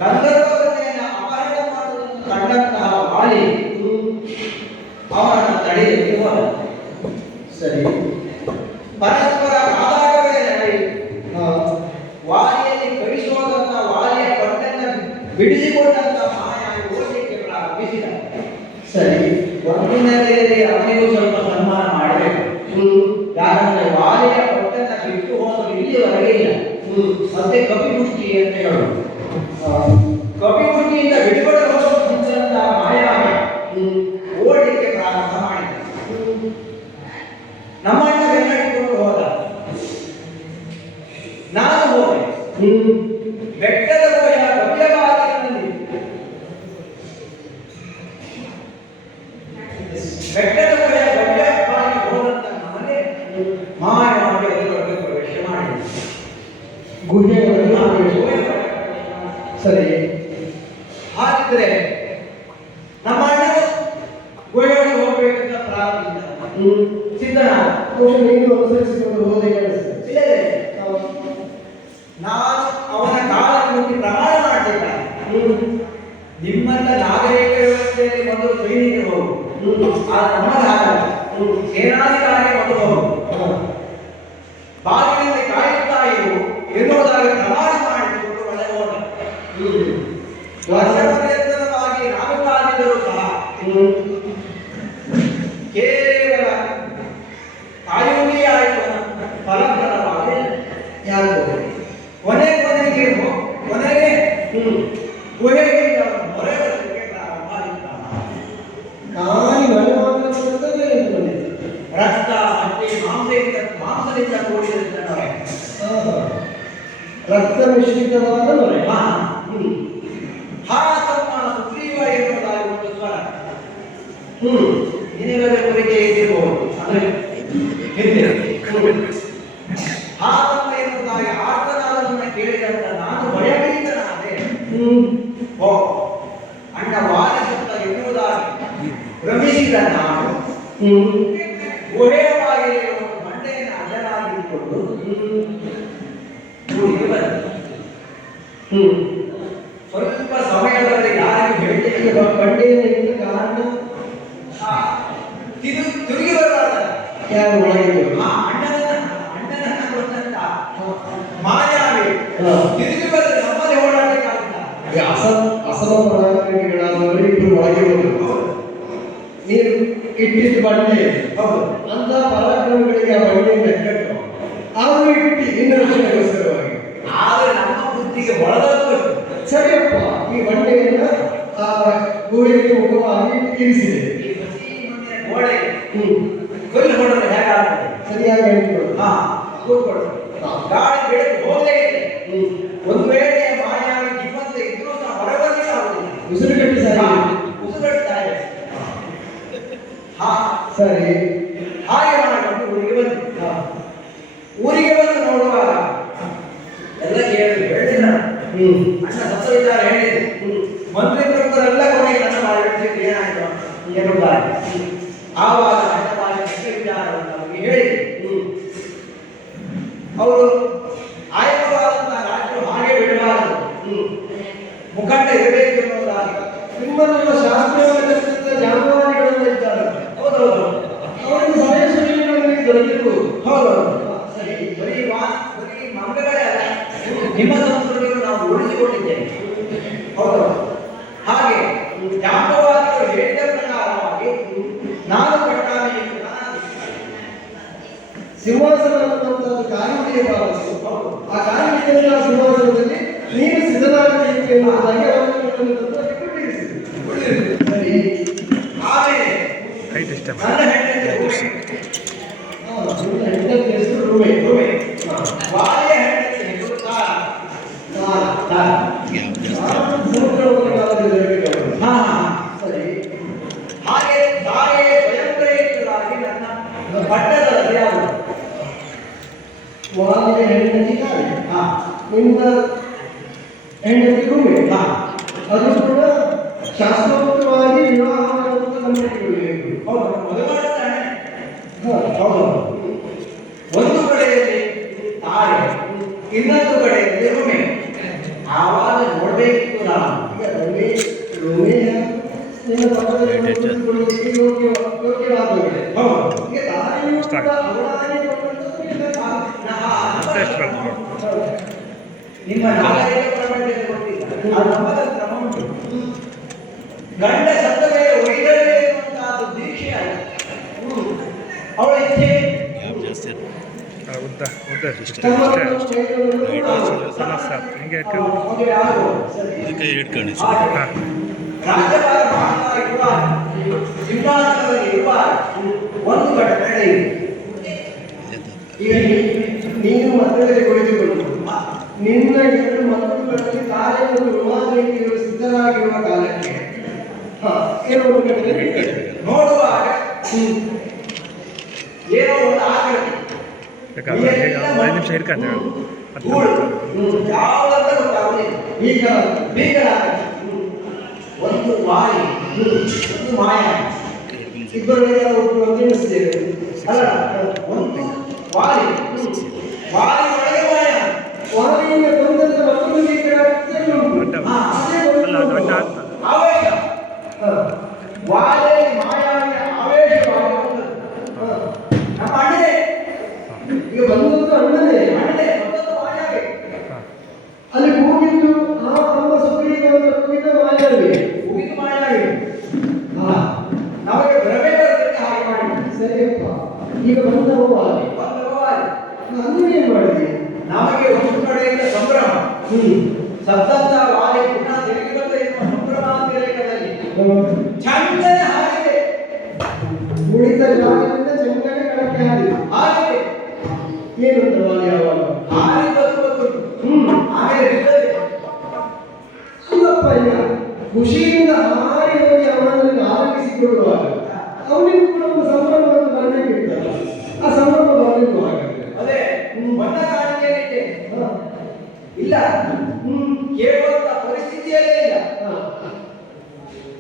ಗಂಧರ್ವ ಕನ್ಯೆಯನ್ನು ಅಪಹರಣ ಮಾಡುವುದನ್ನು ಕಂಡಂತಹ ವಾಲಿ ಅವನನ್ನು ತಡೆಯಲಿಕ್ಕೆ ಹೋದ. ಸರಿ. ಪರಸ್ಪರ ಕಾದಾಟವೇ ನಡೆಯಿತು. ವಾಲಿಯಲ್ಲಿ ಕಳಿಸೋದಂತ ವಾಲಿಯ ಪಟ್ಟನ್ನು ಬಿಡಿಸಿಕೊಂಡಂತ ಮಾಯಾವಿ ಓದಲಿಕ್ಕೆ ಪ್ರಾರಂಭಿಸಿದ. ಸರಿ. ಒಟ್ಟಿನಲ್ಲಿ ಅವನಿಗೂ ಸ್ವಲ್ಪ ಸನ್ಮಾನ ಮಾಡಬೇಕು. ಯಾಕಂದ್ರೆ ವಾಲಿಯ ಪಟ್ಟನ್ನು ಬಿಟ್ಟು ಹೋದಲು ಇಲ್ಲಿವರೆಗೆ ಇಲ್ಲ. ಮತ್ತೆ ಕಪಿಮುಷ್ಟಿ ಅಂತ ಹೇಳೋದು. ಕಪಿಮುಷ್ಟಿಯಿಂದ ಬಿಡುಗಡೆ ಹೋದಂತ ಮಾಯಾವಿ ಓಡಲಿಕ್ಕೆ ಪ್ರಾರಂಭ ಮಾಡಿದ. ನಮ್ಮಣ್ಣ ಬೆನ್ನಟ್ಟಿಕೊಂಡು ಹೋದ. ನಾನು ಹೋದೆ. ಬೆಟ್ಟದ ಗುಹೆಯ ಭವ್ಯವಾದಿನಲ್ಲಿ ಬೆಟ್ಟದ ಗುಹೆಯ ಭವ್ಯವಾಗಿ ಹೋದಂತ ನಮ್ಮನೆ ಮಾಯಾವಿ ಅದರೊಳಗೆ ಪ್ರವೇಶ ಮಾಡಿದ. ಗುಹೆ ಸರಿ. ಹಾಗಿದ್ರೆ ನಮ್ಮ ಅಣ್ಣ ಗುಹೆಯೊಳಗೆ ಹೋಗ್ಬೇಕಂತ ಪ್ರಾರಂಭಿಸಿದ. ಸಿದ್ಧನಾದ. ನೀನು ಅನುಸರಿಸಿಕೊಂಡು ಹೋದೆ ಕಾಣಿಸ್ತದೆ. ನಾನು ಅವನ ಕಾಲಕ್ಕೆ ಮುಟ್ಟಿ ಪ್ರಮಾಣ ಮಾಡ್ತಿದ್ದಾನೆ. ನಿಮ್ಮನ್ನ ನಾಗರಿಕ ವ್ಯವಸ್ಥೆಯಲ್ಲಿ ಮೊದಲು ಸೈನಿಕರು ಹೋಗು, ನಮ್ಮದಾಗಲ್ಲ. ಸೇನಾಧಿಕಾರಿ ಮೊದಲು ಹೋಗು, ಬಾಗಿಲಿನಲ್ಲಿ ಕಾಯುತ್ತಾ ಇರು ಎನ್ನುವುದಾಗಿ ಪ್ರಮಾಣ ಮಾಡಿಕೊಂಡು ಒಳಗೆ ಹೋದ. ವರ್ಷಪರ್ಯಂತರವಾಗಿ ನಾನು ಕಾದಿದ್ದರೂ ಸಹ ಕೇವಲ ಕಾಯುವುದೇ ಆಯಿತು ಫಲಪ್ರದವಾಗಿ ಯಾರು ಕೊನೆಗೆ ಗುಹೆಯಿಂದ ಹೊರೆ ಬರಲಿಕ್ಕೆ ಪ್ರಾರಂಭ ಆಯಿತು. ನಾನಿ ಮನೆ ಮಾತ್ರ ರಕ್ತ ಹತ್ತಿ ಮಾಂಸದಿಂದ ಕೂಡಿದ ನೊರೆ. ರಕ್ತ ಮಿಶ್ರಿತವಾದ ನೊರೆ. ಹಾ ತಮ್ಮ ಸುಗ್ರೀವ ಎನ್ನುವುದಾಗಿ ಒಂದು ಸ್ವರ ನಿನಗದ ಕುರಿಕೆ ಇದ್ದಿರಬಹುದು. ಅಂದ್ರೆ ಹಾ ತಮ್ಮ ಎನ್ನುವುದಾಗಿ ಆರ್ತನಾದವನ್ನು ಕೇಳಿದಂತ ನಾನು ಭಯಭೀತನಾದೆ. ಓ ಅಣ್ಣ ವಾಲಿಸುತ್ತ ಎನ್ನುವುದಾಗಿ ಭ್ರಮಿಸಿದ ನಾನು ಗುಹೆಯ ಬಾಗಿಲಿಗೆ ಒಂದು ಬಂಡೆಯನ್ನು ಅಡ್ಡಲಾಗಿಟ್ಟುಕೊಂಡು ಊರಿಗೆ ಬಂದೆ. ಸ್ವಲ್ಪ ಸಮಯದವರೆಗೆ ಯಾರಿಗೂ ಹೇಳಲಿಕ್ಕೆ ಬಂಡೆಯ ಕಾರಣ ತಿರುಗಿ ಬರಬಾರ್ದ. ಯಾರು ಒಳಗೆ ಅಣ್ಣನ ಕೊಟ್ಟಂತ ಮಾಯಾವಿ ತಿರುಗಿ ಬಂದ್ರೆ ನಮ್ಮಲ್ಲಿ ಓಡಾಡಲಿಕ್ಕಾಗುತ್ತ. ಅಸಮಪರಾಕ್ರಮಿಗಳಾದವರು ಇಬ್ಬರು ಒಳಗೆ ಹೋದರು. ನೀರು ಇಟ್ಟಿದ್ದು ಬಂಡೆ ಅಂತ ಪರಾಕ್ರಮಿಗಳಿಗೆ ಆ ಬಂಡೆಯನ್ನು ಕಟ್ಟು ಅವರು ಇಟ್ಟು ಇನ್ನು ರಕ್ಷಣೆಗೋಸ್ಕರವಾಗಿ. ಆದರೆ ನಮ್ಮ ಬುದ್ಧಿಗೆ ಒಳದದ್ದು ಸರಿಯಪ್ಪ, ಈ ಬಂಡೆಯನ್ನು ಆ ಗುಹೆಗೆ ಮುಖವಾಗಿ ಇರಿಸಿದೆ. ಗೋಡೆಗೆ ಹ್ಮ್ ಕೊಯ್ಲು ಹೊಡೆದ್ರೆ ಹೇಗಾಗ್ತದೆ? ಸರಿಯಾಗಿ ಹೇಳ್ಕೊಡು. ಹಾ ಕೂತ್ಕೊಳ್ಳು. ಗಾಳಿ ಬೆಳಕು ಹೋಗಲೇ ಇದೆ. ಒಂದು ವೇಳೆ ಮಾಯಾವಿ ಜೀವಂತ ಇದ್ರೂ ಸಹ ಹೊರಬರಲಿಕ್ಕೆ ಆಗುದಿಲ್ಲ. ಉಸಿರು ಕಟ್ಟಿ ಹಾ, ಸರಿ. ಉಸಿರಾಡ್ತಾರೆ. ಹಾ ಸರಿ. ಹಾಗೆ ಮಾಡಿಕೊಂಡು ಊರಿಗೆ ಬಂದೆ. ಊರಿಗೆ ಬಂದು ನೋಡುವಾಗ ಎಲ್ಲ ಹೇಳಿಲ್ಲ. ಅಣ್ಣ ಸತ್ತವಿದ್ದಾರೆ ಹೇಳಿದೆ. ಮಂತ್ರಿ ಪ್ರಮುಖರೆಲ್ಲ ಕೊನೆಗೆ ನನ್ನ ಮಾಡಿಬಿಟ್ಟು ಏನಾಯ್ತು ಎನ್ನುತ್ತಾರೆ. ಆವಾಗ ಅಣ್ಣ ಬಾಯಿ ವಿಚಾರವನ್ನು ನಮಗೆ ಹೇಳಿದೆ. ಅವರು ಆಯ್ಕೆವಾದಂತಹ ರಾಜ್ಯ ಹಾಗೆ ಬಿಡಬಾರದು, ಮುಖಂಡ ಇರಬೇಕು ಎನ್ನುವುದಾಗಿ ನಿಮ್ಮನ್ನೆಲ್ಲ ಶಾಸ್ತ್ರವನ್ನು ಜಾನುವಾರುಗಳೆಲ್ಲ ಇದ್ದಾರೆ. ಹೌದೌದು, ಅವರಿಗೆ ಸಮಯ ಸುಳಿವುಗಳಲ್ಲಿ ದೊರಕಿರುವುದು. ಹೌದೌದು. ಬರೀ ಮಂಗಗಳೇ ಅಲ್ಲ, ನಿಮ್ಮ ಸಂಸ್ಕೃತಿಯನ್ನು ನಾವು ಉಳಿಸಿಕೊಂಡಿದ್ದೇವೆ. ಹೌದು. ಹಾಗೆ ಜಾಂಬವಾದಿಗಳು ಹೇಳಿದ ಪ್ರಕಾರವಾಗಿ ನಾನು ಪಟ್ಟಾಭಿಷೇಕ ಸಿಂಹಾಸನ ಅನ್ನುವಂಥದ್ದು ಕಾಯುವುದೇಬಾರದು. ಆ ಕಾಯುವುದೆಲ್ಲ ಸಿಂಹಾಸನದಲ್ಲಿ ನೀನು ಸಿದ್ಧನಾಗಬೇಕು ಎನ್ನುವುದಾಗಿ ಅವರನ್ನು ಸರಿ. ಆಮೇಲೆ ನನ್ನ ಹೆಂಡತಿ ಹೆಸರು ರೂಮೆ. ವಾಲಿಯ ಹೆಂಡತಿ ಹೆಸರು ಸರಿ. ಹಾಗೆ ತಾಯಿಯ ಸ್ವಯಂಪ್ರೇರಿತರಾಗಿ ನನ್ನ ಪಟ್ಟಣದಲ್ಲಿ ಯಾವುದು ವಾಲಿಯ ಹೆಂಡತಿ ತಾಯಿ, ನಿನ್ನ ಹೆಂಡತಿ ರೂಮೆ. ಅದು ಕೂಡ ಶಾಸ್ತ್ರೋಕ್ತವಾಗಿ ವಿವಾಹವನ್ನು ನಂಬಿಕೊಳ್ಳಬೇಕು. ಹೌದು, ಮದುವೆ ಮಾಡುತ್ತಾನೆ. ಹೌದು. ಒಂದು ಕಡೆಯಲ್ಲಿ ತಾಯಿ, ಇನ್ನೊಂದು ಕಡೆಯಲ್ಲಿ ರೂಮೆ. ಆವಾಗ ನೋಡ್ಬೇಕಿತ್ತು ನಾವು. ಈಗ ರೂಮೆ ನಿನ್ನ ಪಕ್ಕದಲ್ಲಿ ಕುಳಿತುಕೊಳ್ಳುವುದಕ್ಕೆ ಯೋಗ್ಯವಾದವಳೆ. ಹೌದು. ಈಗ ತಾಯಿಯು ಕೂಡ ಅವಳಾಗಿ ನಿಮ್ಮ ನಾಗರಿಕ ಪ್ರಪಂಚದಲ್ಲಿ ಗೊತ್ತಿಲ್ಲ, ಅದು ನಮ್ಮದ ಕ್ರಮ ಉಂಟು. ಗಂಡ ಸತ್ತ ಮೇಲೆ ಒಯ್ದರೆ ಎನ್ನುವಂತಹದ್ದು ದೀಕ್ಷೆ ಆಯಿತು. ಅವಳ ಇಚ್ಛೆ ರಾಜ್ಯಭಾರ ಮಾಡ್ತಾ ಇರುವಾಗ ಸಿಂಹಾಸನದಲ್ಲಿ ಇರುವಾಗ ಒಂದು ಘಟನೆ ಇದೆ. ಈಗ ನೀನು ಮಕ್ಕಳಲ್ಲಿ ಕುಳಿತುಕೊಂಡು ನಿನ್ನ ಎರಡು ಮಕ್ಕಳುಗಳಲ್ಲಿ ಕಾರ್ಯವನ್ನು ವಿವಾಹಕ್ಕೆ ಸಿದ್ಧರಾಗಿರುವ ಕಾಲಕ್ಕೆ ಏನೋ ಒಂದು ಘಟನೆ ನೋಡುವಾಗ ಏನೋ ಒಂದು ಆಕೃತಿ ಯಾವುದಂತ ಗೊತ್ತಾಗುವುದಿಲ್ಲ. ಈಗ ಒಂದು ವಾಯಿ, ಒಂದು ಮಾಯ, ಇಬ್ಬರು ಒಟ್ಟು ಎಣಿಸ್ತೇವೆ ಅಲ್ಲ, ಒಂದು ವಾಯಿ, ವಾಯಿ ಒಳಗೆ ಮಾಯ. ವಾಲಿಯಿಂದ ಬಂದಂತ ಮಕ್ಕಳಿಗೆ ಆವೇಶ, ವಾಲಿ ಮಾಯಾವಿಯ ಆವೇಶವಾಗಿ ನಮ್ಮ ಅಣ್ಣನೇ. ಈಗ ಬಂದದ್ದು ಅಣ್ಣನೇ. ಅಣ್ಣನೇ ಮತ್ತೊಂದು ಮಾಯಾವಿ. ಅಲ್ಲಿ ಹೋಗಿದ್ದು ಆ ತಮ್ಮ ಸುಗ್ರೀವ ಹೋಗಿದ್ದ ಮಾಯಾವಿ. ಹೋಗಿದ್ದು ಮಾಯಾವಿ. ನಮಗೆ ಭ್ರಮೆ ಬರಲಿಕ್ಕೆ ಹಾಗೆ ಮಾಡಿ. ಸರಿಯಪ್ಪ. ಈಗ ಬಂದವ ವಾಲಿ. ಅಂದ್ರೆ ಏನ್ ಮಾಡಿದ್ವಿ? ನಮಗೆ ಒಂದು ಕಡೆಯಿಂದ ಸಂಭ್ರಮ, ಸತ್ತಂತ ವಾಲಿ ಪುನಃ ತಿರುಗಿ ಬಂದ ಸಂಭ್ರಮಾಂತರೇಕದಲ್ಲಿ ಚಂದನೆ ಹಾಗಿದೆ. ಉಳಿದ ಜಾಗದಿಂದ ಚಂದನೆ ಕಳಕೆ ಆಗಿದೆ. ಹಾಗಿದೆ ಏನು ಅಂತ ವಾಲಿ ಯಾವಾಗ ಹಾರಿ ಬಂದು ಆಮೇಲೆ ಬಿದ್ದದೆ. ಅಲ್ಲಪ್ಪ, ಈಗ ಖುಷಿಯಿಂದ ಹಾರಿ ಹೋಗಿ ಅವನನ್ನು ಆರಂಭಿಸಿಕೊಳ್ಳುವಾಗ ಅವನಿಗೂ ಕೂಡ ಒಂದು ಸಂಭ್ರಮವನ್ನು ಬರಬೇಕಿರ್ತಲ್ಲ. ಆ ಸಂಭ್ರಮ ಬರಲಿಲ್ಲ. ಹಾಗಾದ್ರೆ ಅದೇ ಬಣ್ಣ ಕಾಣಿಕೆ ಇಲ್ಲ, ಕೇಳುವಂತ ಪರಿಸ್ಥಿತಿಯಲ್ಲೇ ಇಲ್ಲ.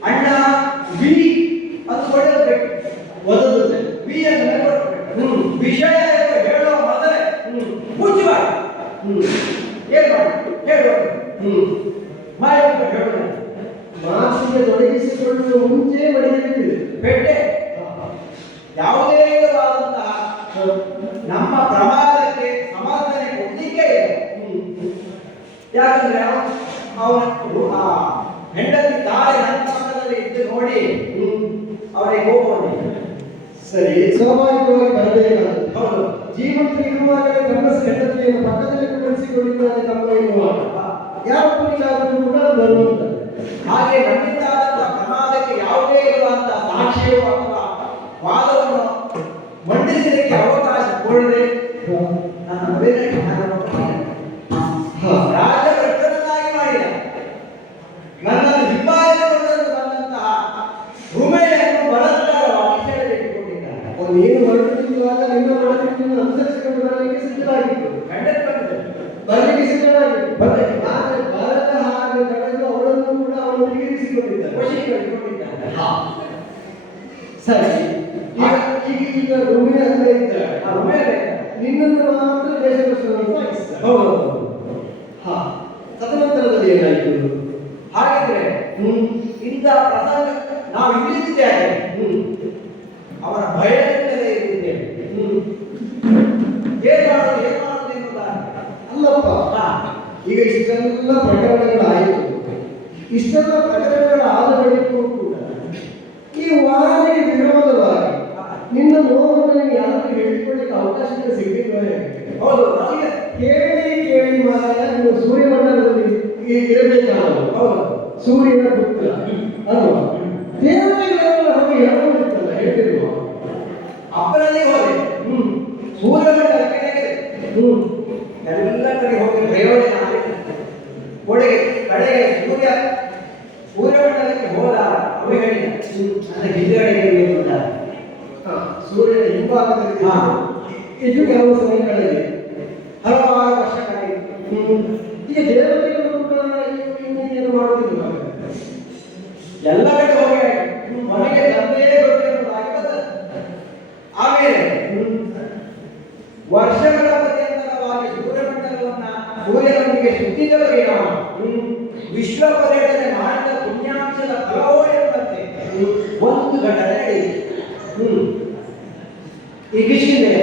ಅಣ್ಣ ಬಿ ಅದು ಒಳ್ಳೆಯಬೇಕು, ಓದೋದೇ ಬಿ ಅನ್ನು ಕೊಡಬೇಕು. ವಿಷಯ ಹೇಳುವ ಮೊದಲೇ ಮುಚ್ಚಬಾರ್ದು. ಏನ್ ಮಾಡಿ ಹೇಳುವ ಮಾಯ ಹೇಳುವ ಮಾತಿಗೆ ತೊಡಗಿಸಿಕೊಳ್ಳುವ ಮುಂಚೆ ಬಡಿಯಬೇಕಿದೆ. ಪೆಟ್ಟೆ ಯಾವುದೇ ವಿಧವಾದಂತಹ ನಮ್ಮ ಪ್ರಮಾದಕ್ಕೆ ಸಮರ್ಥನೆ ಕೊಡ್ಲಿಕ್ಕೆ ಇದೆ. ಯಾಕಂದ್ರೆ ಅವನು ಆ ಹೆಂಡತಿ ತಾಯಿ ನಂತರದಲ್ಲಿ ಇದ್ದು ನೋಡಿ ಅವರಿಗೆ ಹೋಗುವುದು ಸರಿ, ಸ್ವಾಭಾವಿಕವಾಗಿ ಬರಬೇಕಾಗುತ್ತೆ. ಹೌದು. ಜೀವಂತ ಇರುವಾಗಲೇ ತನ್ನ ಹೆಂಡತಿಯನ್ನು ಪಕ್ಕದಲ್ಲಿ ಕುಳಿಸಿಕೊಂಡಿದ್ದಾನೆ ತಮ್ಮ ಎನ್ನುವಾಗ ಯಾವ ಪುರುಷಾದರೂ ಕೂಡ ಬರುವಂತದ್ದು. ಹಾಗೆ ನಮ್ಮಿಂದಾದಂತಹ ಪ್ರಮಾದಕ್ಕೆ ಯಾವುದೇ ಇರುವಂತಹ ಸಾಕ್ಷ್ಯವೋ ಅಥವಾ ನೀನು ಹೊರಟಿರುವಾಗ ನಿನ್ನ ಮಾತಿನ ಅನುಸರಿಸಿಕೊಂಡು ಬರಲಿಕ್ಕೆ ಸಿದ್ಧವಾಗಿತ್ತು. ಬರಲಿಕ್ಕೆ ಸಿದ್ಧವಾಗಿತ್ತು. ಆದರೆ ಬರದ ಹಾಗೆ ತಡೆದು ಅವಳನ್ನು ಕೂಡ ಅವನು ತೀರಿಸಿಕೊಂಡಿದ್ದಾನೆ, ವಶೀಕರಿಸಿಕೊಂಡಿದ್ದಾನೆ. ಸರಿ, ಈಗ ರೂಮಿನ ಹತ್ರ ಇದ್ದಾಳೆ, ನಿನ್ನನ್ನು ಮಾತ್ರ ದೇಶದರ್ಶನವನ್ನು ಸಾಗಿಸ್ತಾಳೆ. ಹೌದು. ಹಾ, ತದನಂತರದಲ್ಲಿ ಏನಾಯಿತು? ಹಾಗಿದ್ರೆ ಇಂಥ ಪ್ರಸಂಗ ನಾವು ಇಳಿದಿದ್ದೇವೆ, ಅವನ ಭಯದಿಂದಲೇ ಇರುತ್ತೇವೆ. ಏನ್ ಮಾಡೋದು ಎನ್ನುವುದಾಗಿ ಅಲ್ಲಪ್ಪ, ಈಗ ಇಷ್ಟೆಲ್ಲ ಪ್ರಕರಣಗಳಾಯಿತು. ಇಷ್ಟೆಲ್ಲ ಪ್ರಕರಣಗಳಾದ ಬಳಿಕೂ ಕೂಡ ಈ ವಾರಕ್ಕೆ ವಿರೋಧವಾಗಿ ನಿನ್ನ ನೋವನ್ನು ಯಾರು ಹೇಳಿಕೊಳ್ಳಿಕ್ಕೆ ಅವಕಾಶ ಸಿಗಲಿಲ್ಲ. ಹೌದು, ಕೇಳಿ ಮಾರಾಯ, ನೀವು ಸೂರ್ಯಮಂಡಲದಲ್ಲಿ ಇರಬೇಕಾದವು. ಹೌದು, ಸೂರ್ಯನ ಪುತ್ರ ಅಲ್ವಾ? ದೇವತೆಗಳೆಲ್ಲ ಹೋಗಿ ಹೇಳ್ಕೊಂಡಿರ್ತಲ್ಲ, ಹೇಳಿರುವ ಅಪ್ಪನಲ್ಲಿ ಹೋಗಿ ಸೂರ್ಯಮಂಡಲಕ್ಕೆ ಎಲ್ಲ ಕಡೆ ಹೋಗಿ ಪ್ರಯೋಜನ ಒಳಗೆ ಕಡೆಗೆ ಸೂರ್ಯಮಂಡಲಕ್ಕೆ ಹೋದ. ಅವರು ಹೇಳಿದ ನನ್ನ ಹಿಂದುಗಡೆಗೆ ಸೂರ್ಯನ ಹಿಂಭಾಗದಲ್ಲಿ ಇದು ಕೆಲವು ಸಮಯಗಳಲ್ಲಿ ಹಲವಾರು ವರ್ಷಗಳಾಗಿತ್ತು. ಈಗ ದೇವತೆಗಳು ಕೂಡ ಏನು ಮಾಡುವುದಿಲ್ಲ, ಎಲ್ಲ ಕಡೆ ಹೋಗಿ ಮನೆಗೆ ತಂದೆಯೇ ಗೊತ್ತಿರುವುದಾಗಿ ಬಂದದ್ದು. ಆಮೇಲೆ ವರ್ಷಗಳ ಪರ್ಯಂತರವಾಗಿ ಸೂರ್ಯನೊಂದಿಗೆ ಸುತ್ತಿದವರಿಗೆ ವಿಶ್ವ ಪರ್ಯಟನೆ ಮಾಡಿದ ಪುಣ್ಯಾಂಶದ ಫಲವೋ ಎಂಬಂತೆ ಒಂದು ಘಟನೆ ನಡೆಯಿತು. ಈಗಿಷ್ಟೇ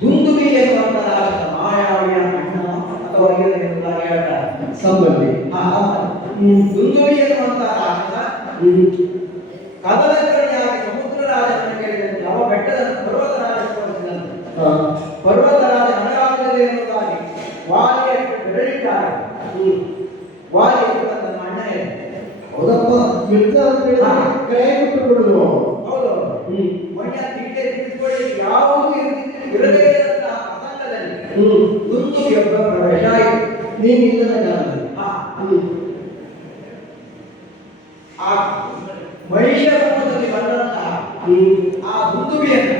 ದುಂದುಬಿ ಎನ್ನುವಂತಹ ಮಾಯಾವಿಯ ಅಣ್ಣ ಅಥವಾ ಎಂಬುದಾಗಿ ಹೇಳ್ತಾರೆ ಸಂಬಂಧಿ. ದುಂದುಬಿ ಎನ್ನುವಂತಹ ಕದಲಕರಣಿಯಾಗಿ ಸಮುದ್ರ ರಾಜನನ್ನು ಕೇಳಿದಂತೆ ಅವ ಬೆಟ್ಟದ ಪರ್ವತರಾಜ ತೋರಿಸಿದಂತೆ ಪರ್ವತರಾಜ ಅನಗಾಗದಲ್ಲಿ ಎನ್ನುವುದಾಗಿ ವಾಲಿಯ ಬೆರಳಿದ್ದಾರೆ. ವಾಲಿ ನನ್ನ ಅಣ್ಣ. ಹೌದಪ್ಪ, ಯುದ್ಧ ಅಂತ ಕೈ ಬಿಟ್ಟುಕೊಡುದು. ಹೌದು, ಮೊನ್ನೆ ತಿಂಡೆ ತಿಳ್ಕೊಳ್ಳಿ ಯಾವುದೂ ಇರದೇ ಇದ್ದಂತಹ ಪ್ರಸಂಗದಲ್ಲಿ ದುಂದುಬಿಯೊಬ್ಬ ಪ್ರವೇಶ ಆಯಿತು. ನೀನಿಲ್ಲದ ಕಾಲದಲ್ಲಿ ಆ ಮಹಿಷ ರೂಪದಲ್ಲಿ ಬಂದಂತಹ ಆ ದುಂದುಬಿಯನ್ನು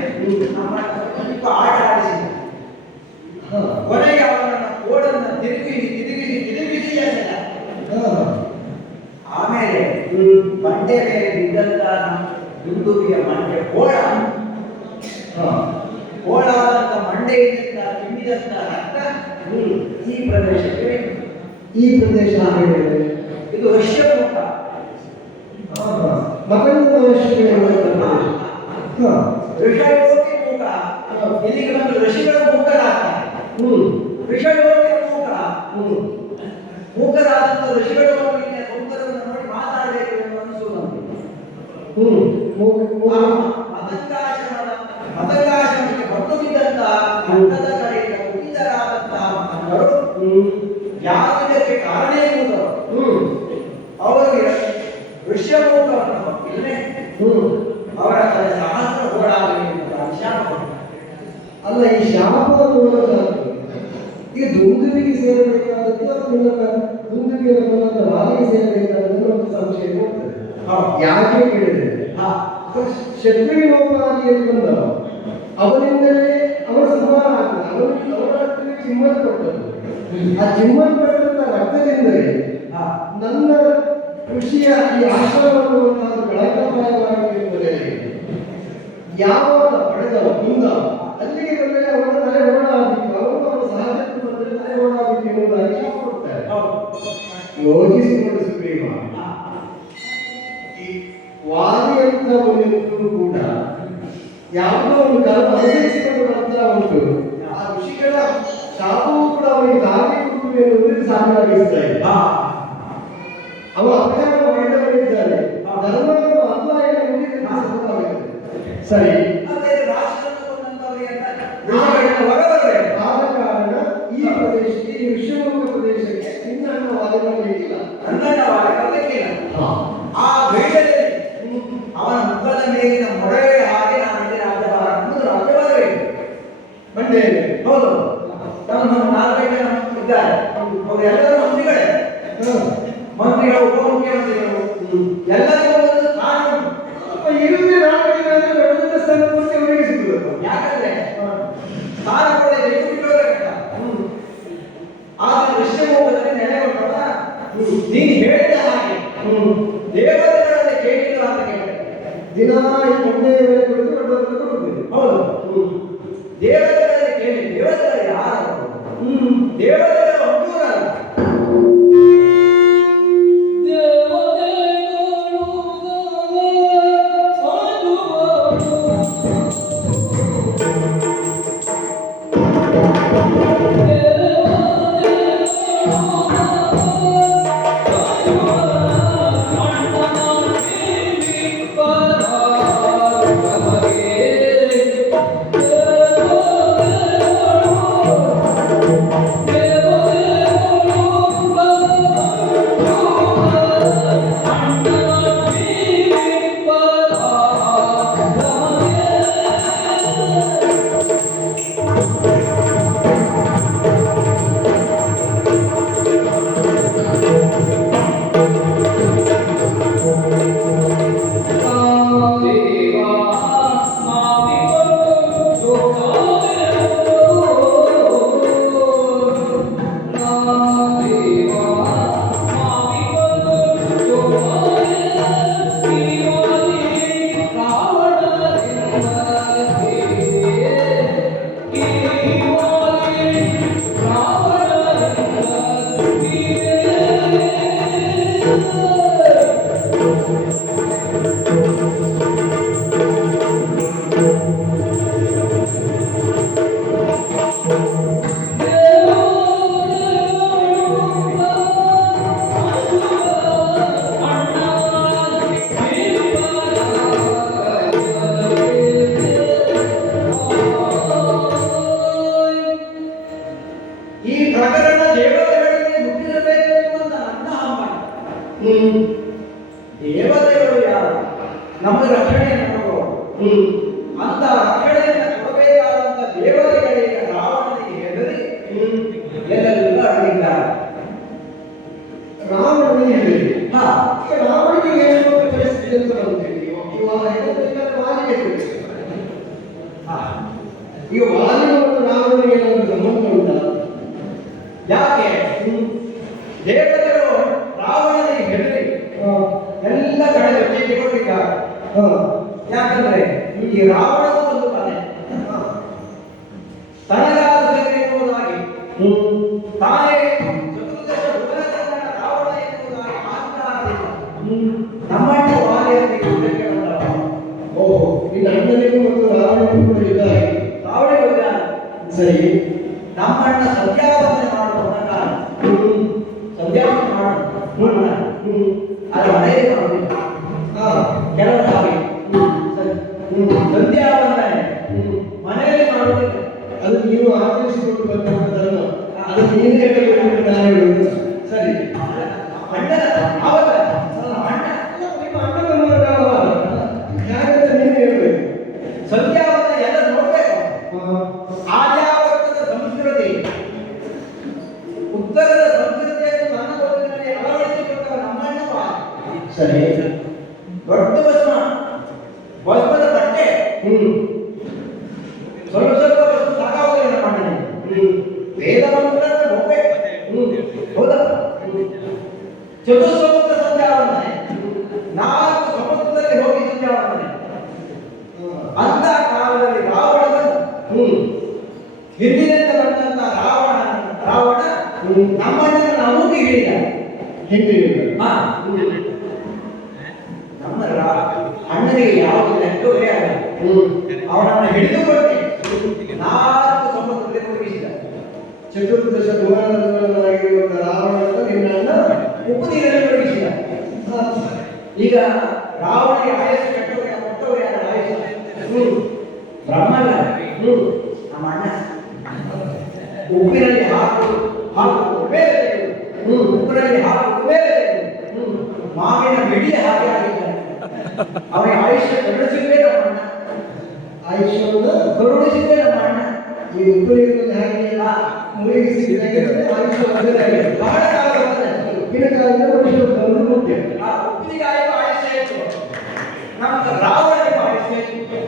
ನಮ್ಮ ಸ್ವಲ್ಪ ಆಟ ಆಡಿಸಿದ. ಕೊನೆಗೆ ಅವನನ್ನ ಕೋಡನ್ನು ತಿರುಗಿಸಿ ಎಸೆದ. ಆಮೇಲೆ ಬಂಡೆ ಮೇಲೆ ಬಿದ್ದಂತಹ ದುಂದುಬಿಯ ಮಂಡೆ ಕೋಳಾದಂತ ಮಂಡೆಯಿಂದ ತುಂಬಿದಂತ ರಕ್ತ ಈ ಪ್ರದೇಶಕ್ಕೆ ಇದು ಋಷ್ಯಮುಖ ಋಷಯೋಗಿ ಮುಖ. ಇಲ್ಲಿಗೆ ಬಂದು ಋಷಿಗಳು ಮುಖರಾಗ್ತಾರೆ. ಋಷಯೋಗಿ ಮೂಕರಾದಂತ ಋಷಿಗಳು ಸೌಂದರ್ಯವನ್ನು ನೋಡಿ ಮಾತಾಡಬೇಕು ಎಂದು ಅನಿಸುವುದು. ಮತಂಗಾಶ್ರಮಕ್ಕೆ ಹೊತ್ತು ಬಿದ್ದಂತಹ ಗಂಧದ ಕಡೆಯಿಂದ ಕುಪಿತರಾದಂತಹ ಮಕ್ಕಳು ಯಾರು ಇದಕ್ಕೆ ಕಾರಣೀಭೂತರು ಅವರಿಗೆ ಋಷ್ಯಮೂಕವನ್ನು ಇಲ್ಲೇ ಅವರ ತಲೆ ಸಹಸ್ರ ಓಡಾಗಲಿ ಎಂದು ಶಾಪ. ಅಲ್ಲ, ಈ ಶಾಪ ಈಗ ದುಂದುಬಿಗೆ ಸೇರಬೇಕಾದದ್ದು ದುಂದುಬಿಯನ್ನು ವಾಲಿಗೆ ಸೇರಬೇಕಾದದ್ದು ಒಂದು ಸಂಶಯ ಹೋಗ್ತದೆ. ಯಾಕೆ ಕೇಳಿದ್ರೆ ಶತ್ರುವಿನೋಪಾದಿಯಲ್ಲಿ ಬಂದವ ಅವನಿಂದಲೇ ಅವನ ಸಂಹಾರ ಆಗ್ತದೆ. ಅವನ ಚಿಮ್ಮನ್ ಕೊಟ್ಟದ್ದು, ಆ ಚಿಮ್ಮನ್ ಪಡೆದಂತ ರಕ್ತದಿಂದಲೇ ನನ್ನ ಕೃಷಿಯ ಈ ಆಶ್ರಮವನ್ನು ಕಳಂಕಮಯವಾಗಿ ಯಾವಾಗ ಪಡೆದವ ಮುಂದ ಅಲ್ಲಿಗೆ ಬಂದರೆ ಅವನ ತಲೆ ಓಡಾಗಬೇಕು, ಅವರು ಅವರ ಸಹಜಕ್ಕೆ ಬಂದರೆ ತಲೆ ಓಡಾಗಬೇಕು ಎನ್ನುವುದಾಗಿ ಶಾಪ ಕೊಡ್ತಾರೆ. ಯೋಚಿಸಿಕೊಂಡು ಸುಗ್ರೀವ ಈ ವಾದಿಯಂತವನಿಗೂ ಕೂಡ ಯಾವುದೋ ಒಂದು ಕರ್ಮ ಅನುಸರಿಸಿಕೊಂಡು ಬರ್ತಾ ಉಂಟು. ಆ ಋಷಿಗಳ ಶಾಪವೂ ಕೂಡ ಅವನಿಗೆ ದಾರಿ ಕೊಡುವುದು ಎನ್ನುವುದಕ್ಕೆ ಸಾಧ್ಯವಾಗಿಸ್ತಾ ಇದೆ. ಅವ ಅಪಚಾರ ಮಾಡಿದವರಿದ್ದಾರೆ, ಧರ್ಮವನ್ನು ಅನ್ವಯ ಸರಿ. ಆದ ಕಾರಣ ಈ ಪ್ರದೇಶಕ್ಕೆ, ಈ ವಿಶ್ವಮುಖ ಪ್ರದೇಶಕ್ಕೆ ನಿನ್ನ ವಾದಗಳಿಲ್ಲ, ಆ ವೇಳೆಯಲ್ಲಿ ಅವನ ಮುಖದ ಮೇಲಿನ ಮೊಡವೆ ಹಾಗೆ ನಾನು ರಾಜ್ಯವಾಗಬೇಕು. ಬಂದೆ. ಹೌದು, ನಮ್ಮ 4 ಜನ ಇದ್ದಾರೆ. ಅವರೆಲ್ಲರೂ ಮಂತ್ರಿಗಳೇ, ಮಂತ್ರಿಗಳು, ಉಪಮುಖ್ಯಮಂತ್ರಿಗಳು, ಎಲ್ಲರಿಗೂ ಒಂದು ಕಾನೂನು ಇರುವುದೇ 4 ಬಿಡಬೇಕು. ಯಾಕಂದ್ರೆ ತಾನ ಕೂಡ ಎಷ್ಟು ಬಿಡೋದೇ ಕಷ್ಟ. ಆದ್ರೆ ವಿಶ್ವಮೋಹದಲ್ಲಿ ನೆಲೆ ಉಂಟಲ್ಲ, ನೀನು ಹೇಳಿದ ಹಾಗೆ ದೇವತೆಗಳಲ್ಲಿ ಕೇಳಿಲ್ಲ ಅಂತ ಕೇಳಿದೆ. ದಿನ ಈ ಒಂದೇ ವೇಳೆ ಕುಳಿತು ದೊಡ್ಡವರಿಗೆ ಕೊಡುವುದು. ಹೌದು, ದೇವತೆಗಳಲ್ಲಿ ಕೇಳಿ. ದೇವತೆಗಳು ಯಾರು? ದೇವತೆಗಳ ಒಂದೂರಲ್ಲ. ಈ ಪ್ರಕರಣ ದೇವತೆಗಳಿಗೆ ಮುಟ್ಟಿರಬೇಕು ಎಂಬುದು ನನ್ನ ಹಂಬಲ. ದೇವತೆಗಳು ಯಾರು? ನಮ್ಮ ರಕ್ಷಣೆಯನ್ನು ಕೊಡುವವರು. ಅಂತ ರಕ್ಷಣೆಯನ್ನು ಕೊಡಬೇಕಾದಂತ ದೇವತೆಗಳಿಗೆ ರಾವಣನಿಗೆ ಹೆದರಿ ಎಲ್ಲೆಲ್ಲ ಅಡಗಿದ್ದಾರೆ. ರಾವಣನಿಗೆ ಹೇಳಿ ರಾವಣಿಗೆ ಏನು ಪರಿಸ್ಥಿತಿ ಅಂತ ಬಂದಿದೆ. ಇವಾಗ ಈಗ ವಾಲಿಗೆ ಮತ್ತು ರಾವಣನಿಗೆ ಏನಾದರೂ ಸಂಬಂಧ ಉಂಟಾ? ಯಾಕೆ? ದೇವತೆಗಳು ರಾವಣನಿಗೆ ಹೆದರಿ ಎಲ್ಲ ಕಡೆ ಚೀಟಿ ಕೊಟ್ಟಿದ್ದಾರೆ. ಯಾಕಂದ್ರೆ ಈ ರಾವಣನು ಒಂದು ಕಲೆ, ತನಗಾದ ಸರಿ ಎನ್ನುವುದಾಗಿ ತಾನೇ ಚತುರ್ದಶ ಭುವನಗಳ ರಾವಣ ಎನ್ನುವುದಾಗಿ ಮಾತನಾಡಲಿಲ್ಲ. ನಮ್ಮಣ್ಣ ವಾಲಿಯರಿಗೆ ಓಹೋ, ಈ ಅಣ್ಣನಿಗೂ ಮತ್ತು ರಾವಣನಿಗೂ ಕೂಡ ಇದ್ದಾರೆ. ರಾವಣಿಗೆ ಗೊತ್ತಾಗ ಸರಿ, ನಮ್ಮಣ್ಣ ಸಂಧ್ಯಾವಂದನೆ ಮಾಡುವ ಕಾಲ ಸಂಧ್ಯಾವಂದನೆ ಮಾಡೋಣ ಅದು ಮನೆಯಲ್ಲಿ ಮಾಡೋದಿಲ್ಲ. ಕೆಲವು ಹಾಗೆ ಸಂಧ್ಯಾವಂದನೆ ಮನೆಯಲ್ಲಿ ಮಾಡುವುದಿಲ್ಲ. ಅದು ನೀವು ಆಚರಿಸಿಕೊಂಡು ಬಂದಂತ ಧರ್ಮ. ಅದು ನೀನು ಹೇಳಬೇಕು, ನಾನು ಹೇಳುವುದು. ಸರಿ, ಅಣ್ಣನ ಅವರ ಅಣ್ಣ ನಿಮ್ಮ ಅಣ್ಣನ ವ್ಯವಹಾರ ಯಾಕಂತ ನೀನು ಹೇಳಬೇಕು. ಸಂಧ್ಯಾವಂದನೆ ಎಲ್ಲ ನೋಡ್ಬೇಕು. ಆರ್ಯಾವರ್ತದ ಸಂಸ್ಕೃತಿ, ಉತ್ತರದ ಸಂಸ್ಕೃತಿಯನ್ನು ನನ್ನ ಬದುಕಿನಲ್ಲಿ ಅಳವಡಿಸಿಕೊಂಡ ನಮ್ಮಣ್ಣವ. ಸರಿ, ದೊಡ್ಡ ಭಸ್ಮದ ಬಟ್ಟೆ ಸ್ವಲ್ಪ ಸ್ವಲ್ಪ ವಸ್ತು ಸಾಕಾಗುವುದಿಲ್ಲ ನಮ್ಮಣ್ಣನಿಗೆ. ವೇದ ಮಂತ್ರ ಹೋಗ್ಬೇಕು. ಹೌದಾ? ಚತುಸ್ಸಮುದ್ರ ಸಂಧ್ಯಾವಂದನೆ, 4 ಸಮುದ್ರದಲ್ಲಿ ಹೋಗಿ ಸಂಧ್ಯಾವಂದನೆ. ಅಂತ ಕಾಲದಲ್ಲಿ ರಾವಣನು ಹಿಂದಿನಿಂದ ಬಂದಂತ ರಾವಣ ನಮ್ಮಣ್ಣನ ನಮೂಗೆ ಹೇಳಿದ. ಹೇಗೆ ನಮ್ಮ ಅಣ್ಣನಿಗೆ ಯಾವುದು ಲೆಕ್ಕವೇ ಆಗಲ್ಲ. ಅವನನ್ನು ಹಿಡಿದುಕೊಳ್ತಿ 4 ಸಮುದ್ರದಲ್ಲಿ ಮುಳುಗಿಸಿದ. ಚತುರ್ದಶ ಭುವನದವನಾಗಿರುವ ರಾವಣನ ನಿನ್ನ ಅಣ್ಣ ಉಪ್ಪು ನೀರಲ್ಲಿ ಮುಳುಗಿಸಿದ. ಈಗ ರಾವಣಿಗೆ ಆಯಸ್ಸು ಕೊಟ್ಟವರು ಯಾರು? ಆಯಸ್ಸು ಬ್ರಹ್ಮಲ್ಲ, ನಮ್ಮ ಅಣ್ಣ. ಉಪ್ಪಿನಲ್ಲಿ ಹಾಕುವುದು ಮೇಲೆ ಉಪ್ಪಿನಲ್ಲಿ ಹಾಕುವುದು ಮೇಲೆ ಮಾವಿನ ಮಿಡಿ ಹಾಗೆ ಆಗಿದ್ದಾನೆ. ಅವನಿಗೆ ಆಯುಷ್ಯ ಕರುಣಿಸಿದ್ದೇ ನಮ್ಮ ಅಣ್ಣ. ಆಯುಷ್ಯವನ್ನು ಕರುಣಿಸಿದ್ದೇ ನಮ್ಮ ಅಣ್ಣ. ಈ ಉಪಯೋಗದಲ್ಲಿ ಹಾಗೆ ಮುಳುಗಿಸಿದಾಗ ಆಯುಷ್ಯ ಬದಲಾಗಿದೆ. ಬಹಳ ಕಾಲ ಬಂದರೆ ಉಪ್ಪಿನ ಕಾಲದ ಮನುಷ್ಯ ಬಂದು ಮುಖ್ಯ. ಆ ಉಪ್ಪಿನಿಗಾಯಿಗೂ ಆಯುಷ್ಯ ಇತ್ತು, ನಮ್ಮ ರಾವಣನಿಗೂ ಆಯುಷ್ಯ ಇತ್ತು.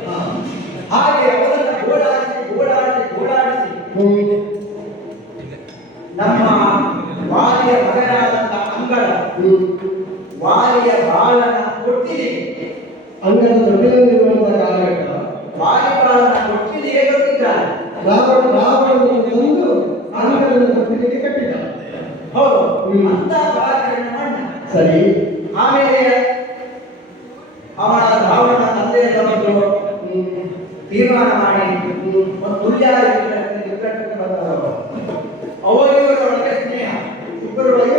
ಹಾಗೆ ಅವನ ವಾಲಿಯ ಬಾಲನ ಕೊಟ್ಟಿದೆ. ಅಂಗದ ದೊಡ್ಡದಿರುವಂತಹ ಕಾಲಘಟ್ಟ. ವಾಲಿ ಬಾಲನ ಕೊಟ್ಟಿದೆಯೇ ಗೊತ್ತಿದ್ದಾನೆ. ರಾವಣನನ್ನು ತಂದು ಅಂಗದನ್ನು ಕೊಟ್ಟಿಗೆ ಕಟ್ಟಿದ. ಹೌದು, ಅಂತ ಬಾಲಕರನ್ನ ಮಣ್ಣ. ಸರಿ. ಆಮೇಲೆ ಅವನ ರಾವಣನ ತಂದೆಯ ಬಂದು ತೀರ್ಮಾನ ಮಾಡಿ ಒಂದು ತುಲ್ಯ ಯುದ್ಧಕ್ಕೆ ಬಂದವರು. ಅವರಿವರೊಳಗೆ ಸ್ನೇಹ, ಇಬ್ಬರೊಳಗೆ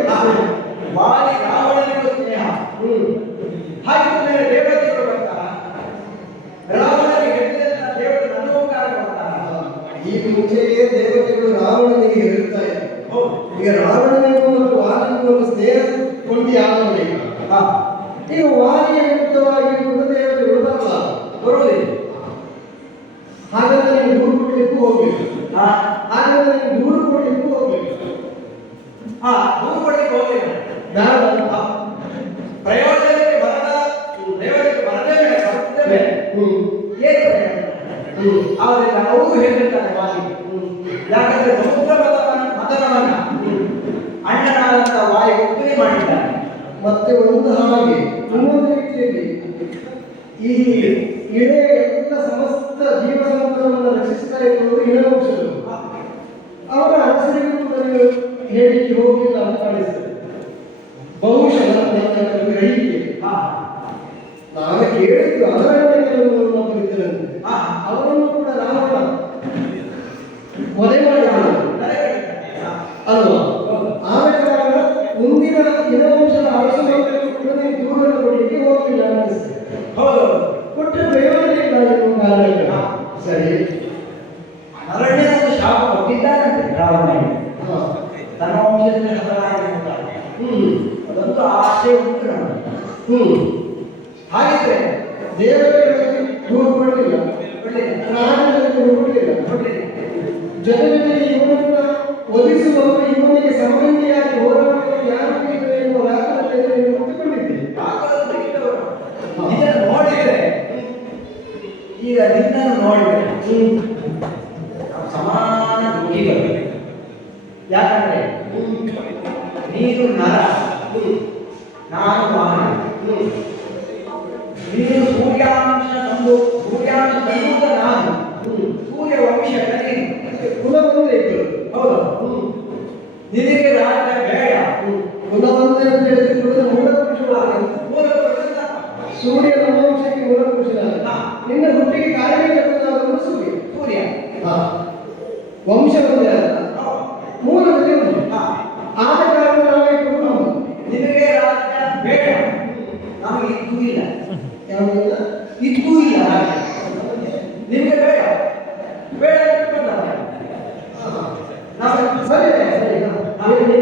ವಾಲಿ ರಾವಣನಿಗೂ ಸ್ನೇಹ. ಹಾಗಿದ್ದ ಮೇಲೆ ದೇವತೆಗಳು ಬರ್ತಾರ. ರಾವಣನಿಗೆ ಹೇಳಿದಂತ ದೇವತೆ ಅನುಪಕಾರ ಬರ್ತಾರ. ಈ ಮುಂಚೆಯೇ ದೇವತೆಗಳು ರಾವಣನಿಗೆ ಹೇಳುತ್ತಾ ಇದ್ದಾರೆ. ಹೌದು, ಈಗ ರಾವಣನಿಗೂ ಮತ್ತು ವಾಲಿಗೂ ಒಂದು ಸ್ನೇಹ ಕೊಂಡಿ ಆದವನೇ. ಈಗ ವಾಲಿಯ ವಿರುದ್ಧವಾಗಿ ಗುರುದೇವತೆಗಳು ಬರಲ್ಲ, ಬರುವುದಿಲ್ಲ. ಹಾಗಾದ್ರೆ ನೀವು ದೂರು ಕೊಡ್ಲಿಕ್ಕೂ ಹೋಗ್ಬೇಕು. ಹಾಗಾದ್ರೆ ನೀವು ದೂರು ಕೊಡ್ಲಿಕ್ಕೂ ಹೋಗ್ಬೇಕು. ದೂರು ಕೊಡ್ಲಿಕ್ಕೆ ಹೋಗ್ಲಿಲ್ಲ. ಬೇಡ, ಪ್ರಯೋಜನಕ್ಕೆ ಬರದ ದೇವರಿಗೆ ಬರದೇ ಬರ್ತೇವೆ. ಏನು ಪ್ರಯೋಜನ? ಅವರೆಲ್ಲ ಅವರು ಹೇಳಿರ್ತಾರೆ ವಾಲಿ. ಯಾಕಂದ್ರೆ ಸಮುದ್ರ ಮತನವನ್ನ ಅಣ್ಣನಾದಂತ ವಾಲಿ ಒಪ್ಪಿಗೆ ಮಾಡಿದ್ದಾರೆ. ಮತ್ತೆ ಒಂದು ಹಾಗೆ ಇನ್ನೊಂದು ರೀತಿಯಲ್ಲಿ ಈ ಇಡೇ ಎಲ್ಲ ಸಮಸ್ತ ಜೀವ ಸಂಕುಲವನ್ನು ರಕ್ಷಿಸ್ತಾ ಇರುವುದು ಇಳವಂಶಗಳು. ಅವರ ಅರಸರಿಗೂ ಕೂಡ ಹೇಳಿಕೆ ಹೋಗಿಲ್ಲ ಅಂತ ಕಾಣಿಸ್ತದೆ. ಬಹುಶಃ ನನ್ನ ಗ್ರಹಿಕೆ ನಾನು ಕೇಳಿದ್ದು ಅದರೊಬ್ಬರಿದ್ದರಂತೆ. ಅವರನ್ನು ಕೂಡ ರಾವಣ ಕೊಲೆ ಮಾಡಿದ ಅಲ್ವಾ? ಆದ ಕಾರಣ ಮುಂದಿನ ಇಳವಂಶದ ಅರಸರು ಕೂಡ ನೀವು ದೂರನ್ನು ಕೊಡಲಿಕ್ಕೆ ಹೋಗಲಿಲ್ಲ ಅನಿಸ್ತದೆ. ಹೌದು, ಕೊಟ್ಟರೆ ಪ್ರಯೋಜನ ಇಲ್ಲ ಎನ್ನುವ ಕಾರಣಕ್ಕೆ. ಸರಿ, ಅರಣ್ಯದ ಶಾಪ ಕೊಟ್ಟಿದ್ದಾರಂತೆ ರಾವಣನಿಗೆ. ತನ್ನ ವಂಶದಿಂದ ಹತರಾಗಿರುತ್ತಾರೆ. ಅದಂತೂ ಆಸೆ ಉಂಟು ನಮಗೆ. ಹಾಗಿದ್ರೆ ದೇವತೆಗಳಿಗೆ ದೂರು ಕೊಡಲಿಲ್ಲ, ಪ್ರಾಣಿಗಳಿಗೆ ದೂರು ಕೊಡಲಿಲ್ಲ. ಜೊತೆ ಜೊತೆಗೆ ಇವನನ್ನ ಒಲಿಸುವವರು ಇವನಿಗೆ ಸಂಬಂಧಿಯಾಗಿ ಹೋರಾಡುವವರು ಯಾರು ಇದ್ದಾರೆ ಎನ್ನುವ ವ್ಯಾಪಾರತೆಯನ್ನು ಮುಟ್ಟಿಕೊಂಡಿದ್ದೆ. ಇದನ್ನು ನೋಡಿದ್ರೆ, ಈಗ ನಿನ್ನನ್ನು ನೋಡಿದ್ರೆ ಸಮಾನ ದುಃಖಿಗಳು. ಯಾಕಂದ್ರೆ ನೀನು ನರ, ನಾನು ವಾಹನ. ನೀನು ಸೂರ್ಯಾಂಶ ತಂದು ನಾನು ಸೂರ್ಯ ವಂಶ ನೀನು ಕುಲವಂತೆ ಇಬ್ಬರು. ಹೌದು, ನಿನಗೆ ರಾಜ್ಯ ಬೇಡ. ಕುಲವಂತೆ ಅಂತ ಹೇಳಿದ್ರೆ ಮೂಲಪುರುಷವಾಗಿ ಸೂರ್ಯನ ವಂಶಕ್ಕೆ ಮೂಲಪುರುಷನಾದ ನಿನ್ನ ಹುಟ್ಟಿಗೆ ಕಾರಣೀಕರ್ತನಾದವನು ಸೂರ್ಯ. ಸೂರ್ಯ ವಂಶ ಒಂದೇ ಅಲ್ಲ, ಮೂಲದಲ್ಲಿ ಒಂದು. ಆದ ಕಾರಣ ನಾವೇ ಕುಟುಂಬ. ನಿನಗೆ ರಾಜ್ಯ ಬೇಡ, ನಮಗೆ ಇದ್ದೂ ಇಲ್ಲ. ಯಾವುದಿಲ್ಲ, ಇದ್ದೂ ಇಲ್ಲ. ನಿಮಗೆ ಬೇಡ ಬೇಡ ಸರಿ ಸರಿ.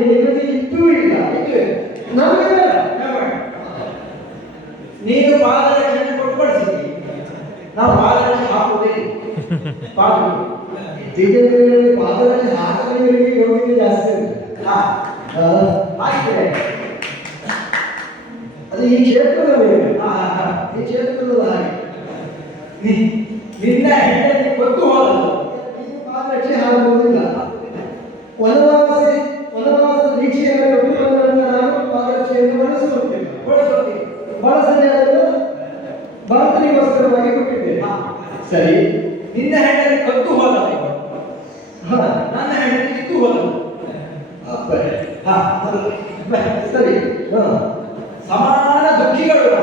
ನಿಮಗೆ ಇದ್ದೂ ಇಲ್ಲ, ನಮಗೆ ಬೇಡ. ನೀನು ಪಾದರಕ್ಷಣೆ ಕೊಟ್ಟು ಕಳಿಸಿದ್ದಿ, ನಾವು ಪಾದರಕ್ಷೆ ಹಾಕುವುದೇ ಇತ್ತೀಚಿನ ಪಾದರಕ್ಷೆ ಹಾಕಲಿಕ್ಕೆ ಯೋಗ್ಯತೆ ಜಾಸ್ತಿ ಇದೆ. ಹಾಕಿದ್ರೆ ಅದು ಈ ಕ್ಷೇತ್ರದ ಮೇಲೆ, ಈ ಕ್ಷೇತ್ರದ ಹಾಗೆ ನಿನ್ನ ಹೆಂಡತಿ ಕೊಟ್ಟು ಹೋದದ್ದು ಪಾದರಕ್ಷೆ ಹಾಕುವುದಿಲ್ಲ. ವನವಾಸ ದೀಕ್ಷೆಯನ್ನು ಕೊಟ್ಟುಕೊಂಡ ನಂತರ ನಾನು ಪಾದರಕ್ಷೆಯನ್ನು ಬಳಸುವಂತಿಲ್ಲ, ಬಳಸದೆ ಅದನ್ನು ಭರತನಿಗೋಸ್ಕರವಾಗಿ ಕೊಟ್ಟಿದ್ದೇನೆ. ಸರಿ, ನಿನ್ನ ಹೆಂಡತಿ ಕದ್ದು ಹೋದದ್ದು, ನನ್ನ ಹೆಂಡತಿ ಇದ್ದು ಹೋದದ್ದು. ಸರಿ, ಸಮಾನ ದುಃಖಿಗಳು.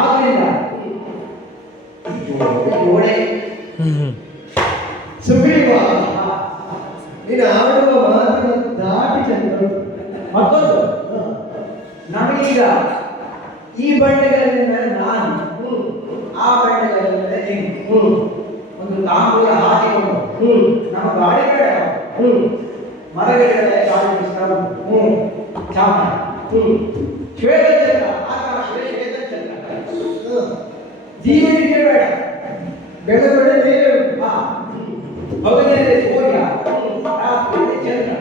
ಆದ್ರಿಂದ ಗೋಡೆ ಸುಗ್ರೀವ, ನೀನು ಆಡುವ ಮಾತಿನ ದಾಟಿ ಚಂದ್ರ. ಮತ್ತೊಂದು, ನಮಗೀಗ ಈ ಬಂಡೆಗಳಿಂದ ನಾನು, ಆ ಬಂಡೆಗಳಿಂದ ನೀನು ಒಂದು ತಾಂಬೂಲ ಹಾಕಿಕೊಂಡು ನಮ್ಮ ಗಾಡಿ ಬೇಡ, ಮರಗಳಿಂದ ಗಾಡಿ ಚಾಮರ ಶ್ವೇತಚಂದ್ರ, ಆಕಾಶವೇ ಶ್ವೇತಚಂದ್ರ. ಜೀವನಿಗೆ ಬೇಡ, ಬೆಳಗೊಡೆ ನೀರು, ಹಗಲಲ್ಲಿ ಸೂರ್ಯ, ರಾತ್ರಿಯಲ್ಲಿ ಚಂದ್ರ.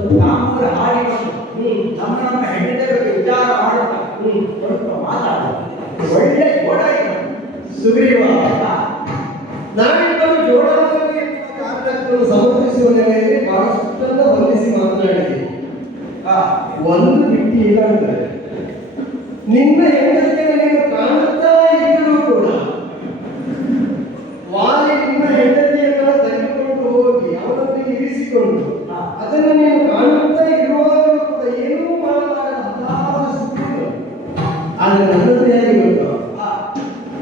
ಒಂದು ತಾಂಬೂಲ ಹಾಕಿಕೊಂಡು ನಮ್ಮ ಹೆಂಡತಿಯ ಬಗ್ಗೆ ವಿಚಾರ ಮಾಡುತ್ತಾ ಸ್ವಲ್ಪ ಮಾತಾಡುದು ಒಳ್ಳೆ ಜೋಡಾಗಿ. ಸುಗ್ರೀವ, ನಾವಿಬ್ಬರು ಜೋಡಾಗಿ ಕಾರಣವನ್ನು ಸಮರ್ಥಿಸುವ ನೆಲೆಯಲ್ಲಿ ಬಹಳಷ್ಟನ್ನು ಹೊಂದಿಸಿ ಮಾತನಾಡಿದ್ದೀವಿ. ಒಂದು ಬಿಟ್ಟು ಇಲ್ಲ ಅಂದರೆ ನಿನ್ನ ಹೆಂಡತಿಯನ್ನು ನೀನು ಕಾಣುತ್ತಾ ಇದ್ದರೂ ಕೂಡ ವಾಲಿ ನಿನ್ನ ಹೆಂಡತಿಯನ್ನು ತೆಗೆದುಕೊಂಡು ಹೋಗಿ ಅವನನ್ನು ಇರಿಸಿಕೊಂಡು ಅದನ್ನು ನೀನು ಕಾಣುತ್ತಾ ಇರುವಾಗಲೂ ಕೂಡ ಏನೂ ಮಾಡಲಾಗದ ಹತ್ತಾರು ಸುತ್ತಿಲ್ಲ. ಆದರೆ ನನ್ನದು ಹೇಗೆ ಗೊತ್ತು,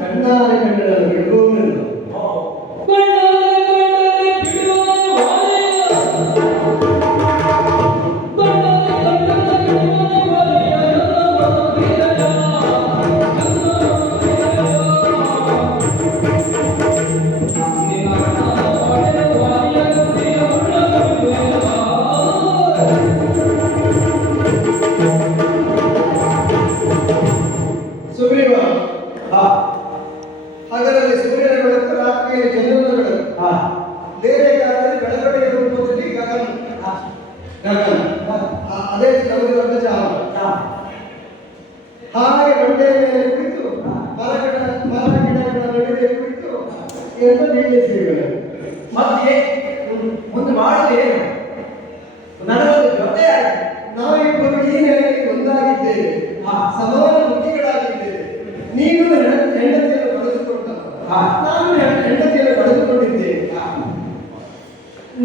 ಕಣ್ಣಾರೆ ಕಣ್ಣನ್ನು ಬಿಡುವವನನ್ನು ಸುಗ್ರೀವ, ಹಗಲಲ್ಲಿ ಸೂರ್ಯನ ಬೆಳಕು, ರಾತ್ರಿಯಲ್ಲಿ ಚಂದ್ರನ ಬೆಳಕು, ಬೇರೆ ಕಾಲದಲ್ಲಿ ಬೆಳವಣಿಗೆ ರೂಪದಲ್ಲಿ ಗಗನ. ಅದೇ ನಮಗೆ ದೊಡ್ಡ ಜಾವ. ಹಾಗೆ ಬಂಡೆಯ ಮೇಲೆ ಕುಳಿತು ಮರ ಗಿಡಗಳ ನಡುವೆ ಕುಳಿತು ಎಂದು ನಿಲ್ಲಿಸಿವೆ. ಮತ್ತೆ ಒಂದು ಮಾಡಲು ಏನು, ನನಗೊಂದು ಜೊತೆ ನಾವಿಬ್ಬರು ಈ ನೆಲೆಗೆ ಒಂದಾಗಿದ್ದೇವೆ, ಸಮಾನ ಬುದ್ಧಿಗಳಾಗಿದ್ದೇವೆ. ನೀನು ಹೆಂಡತಿಯನ್ನು ಪಡೆದುಕೊಂಡ, ನಾನು ಹೆಂಡತಿಯನ್ನು ಪಡೆದುಕೊಂಡಿದ್ದೇನೆ.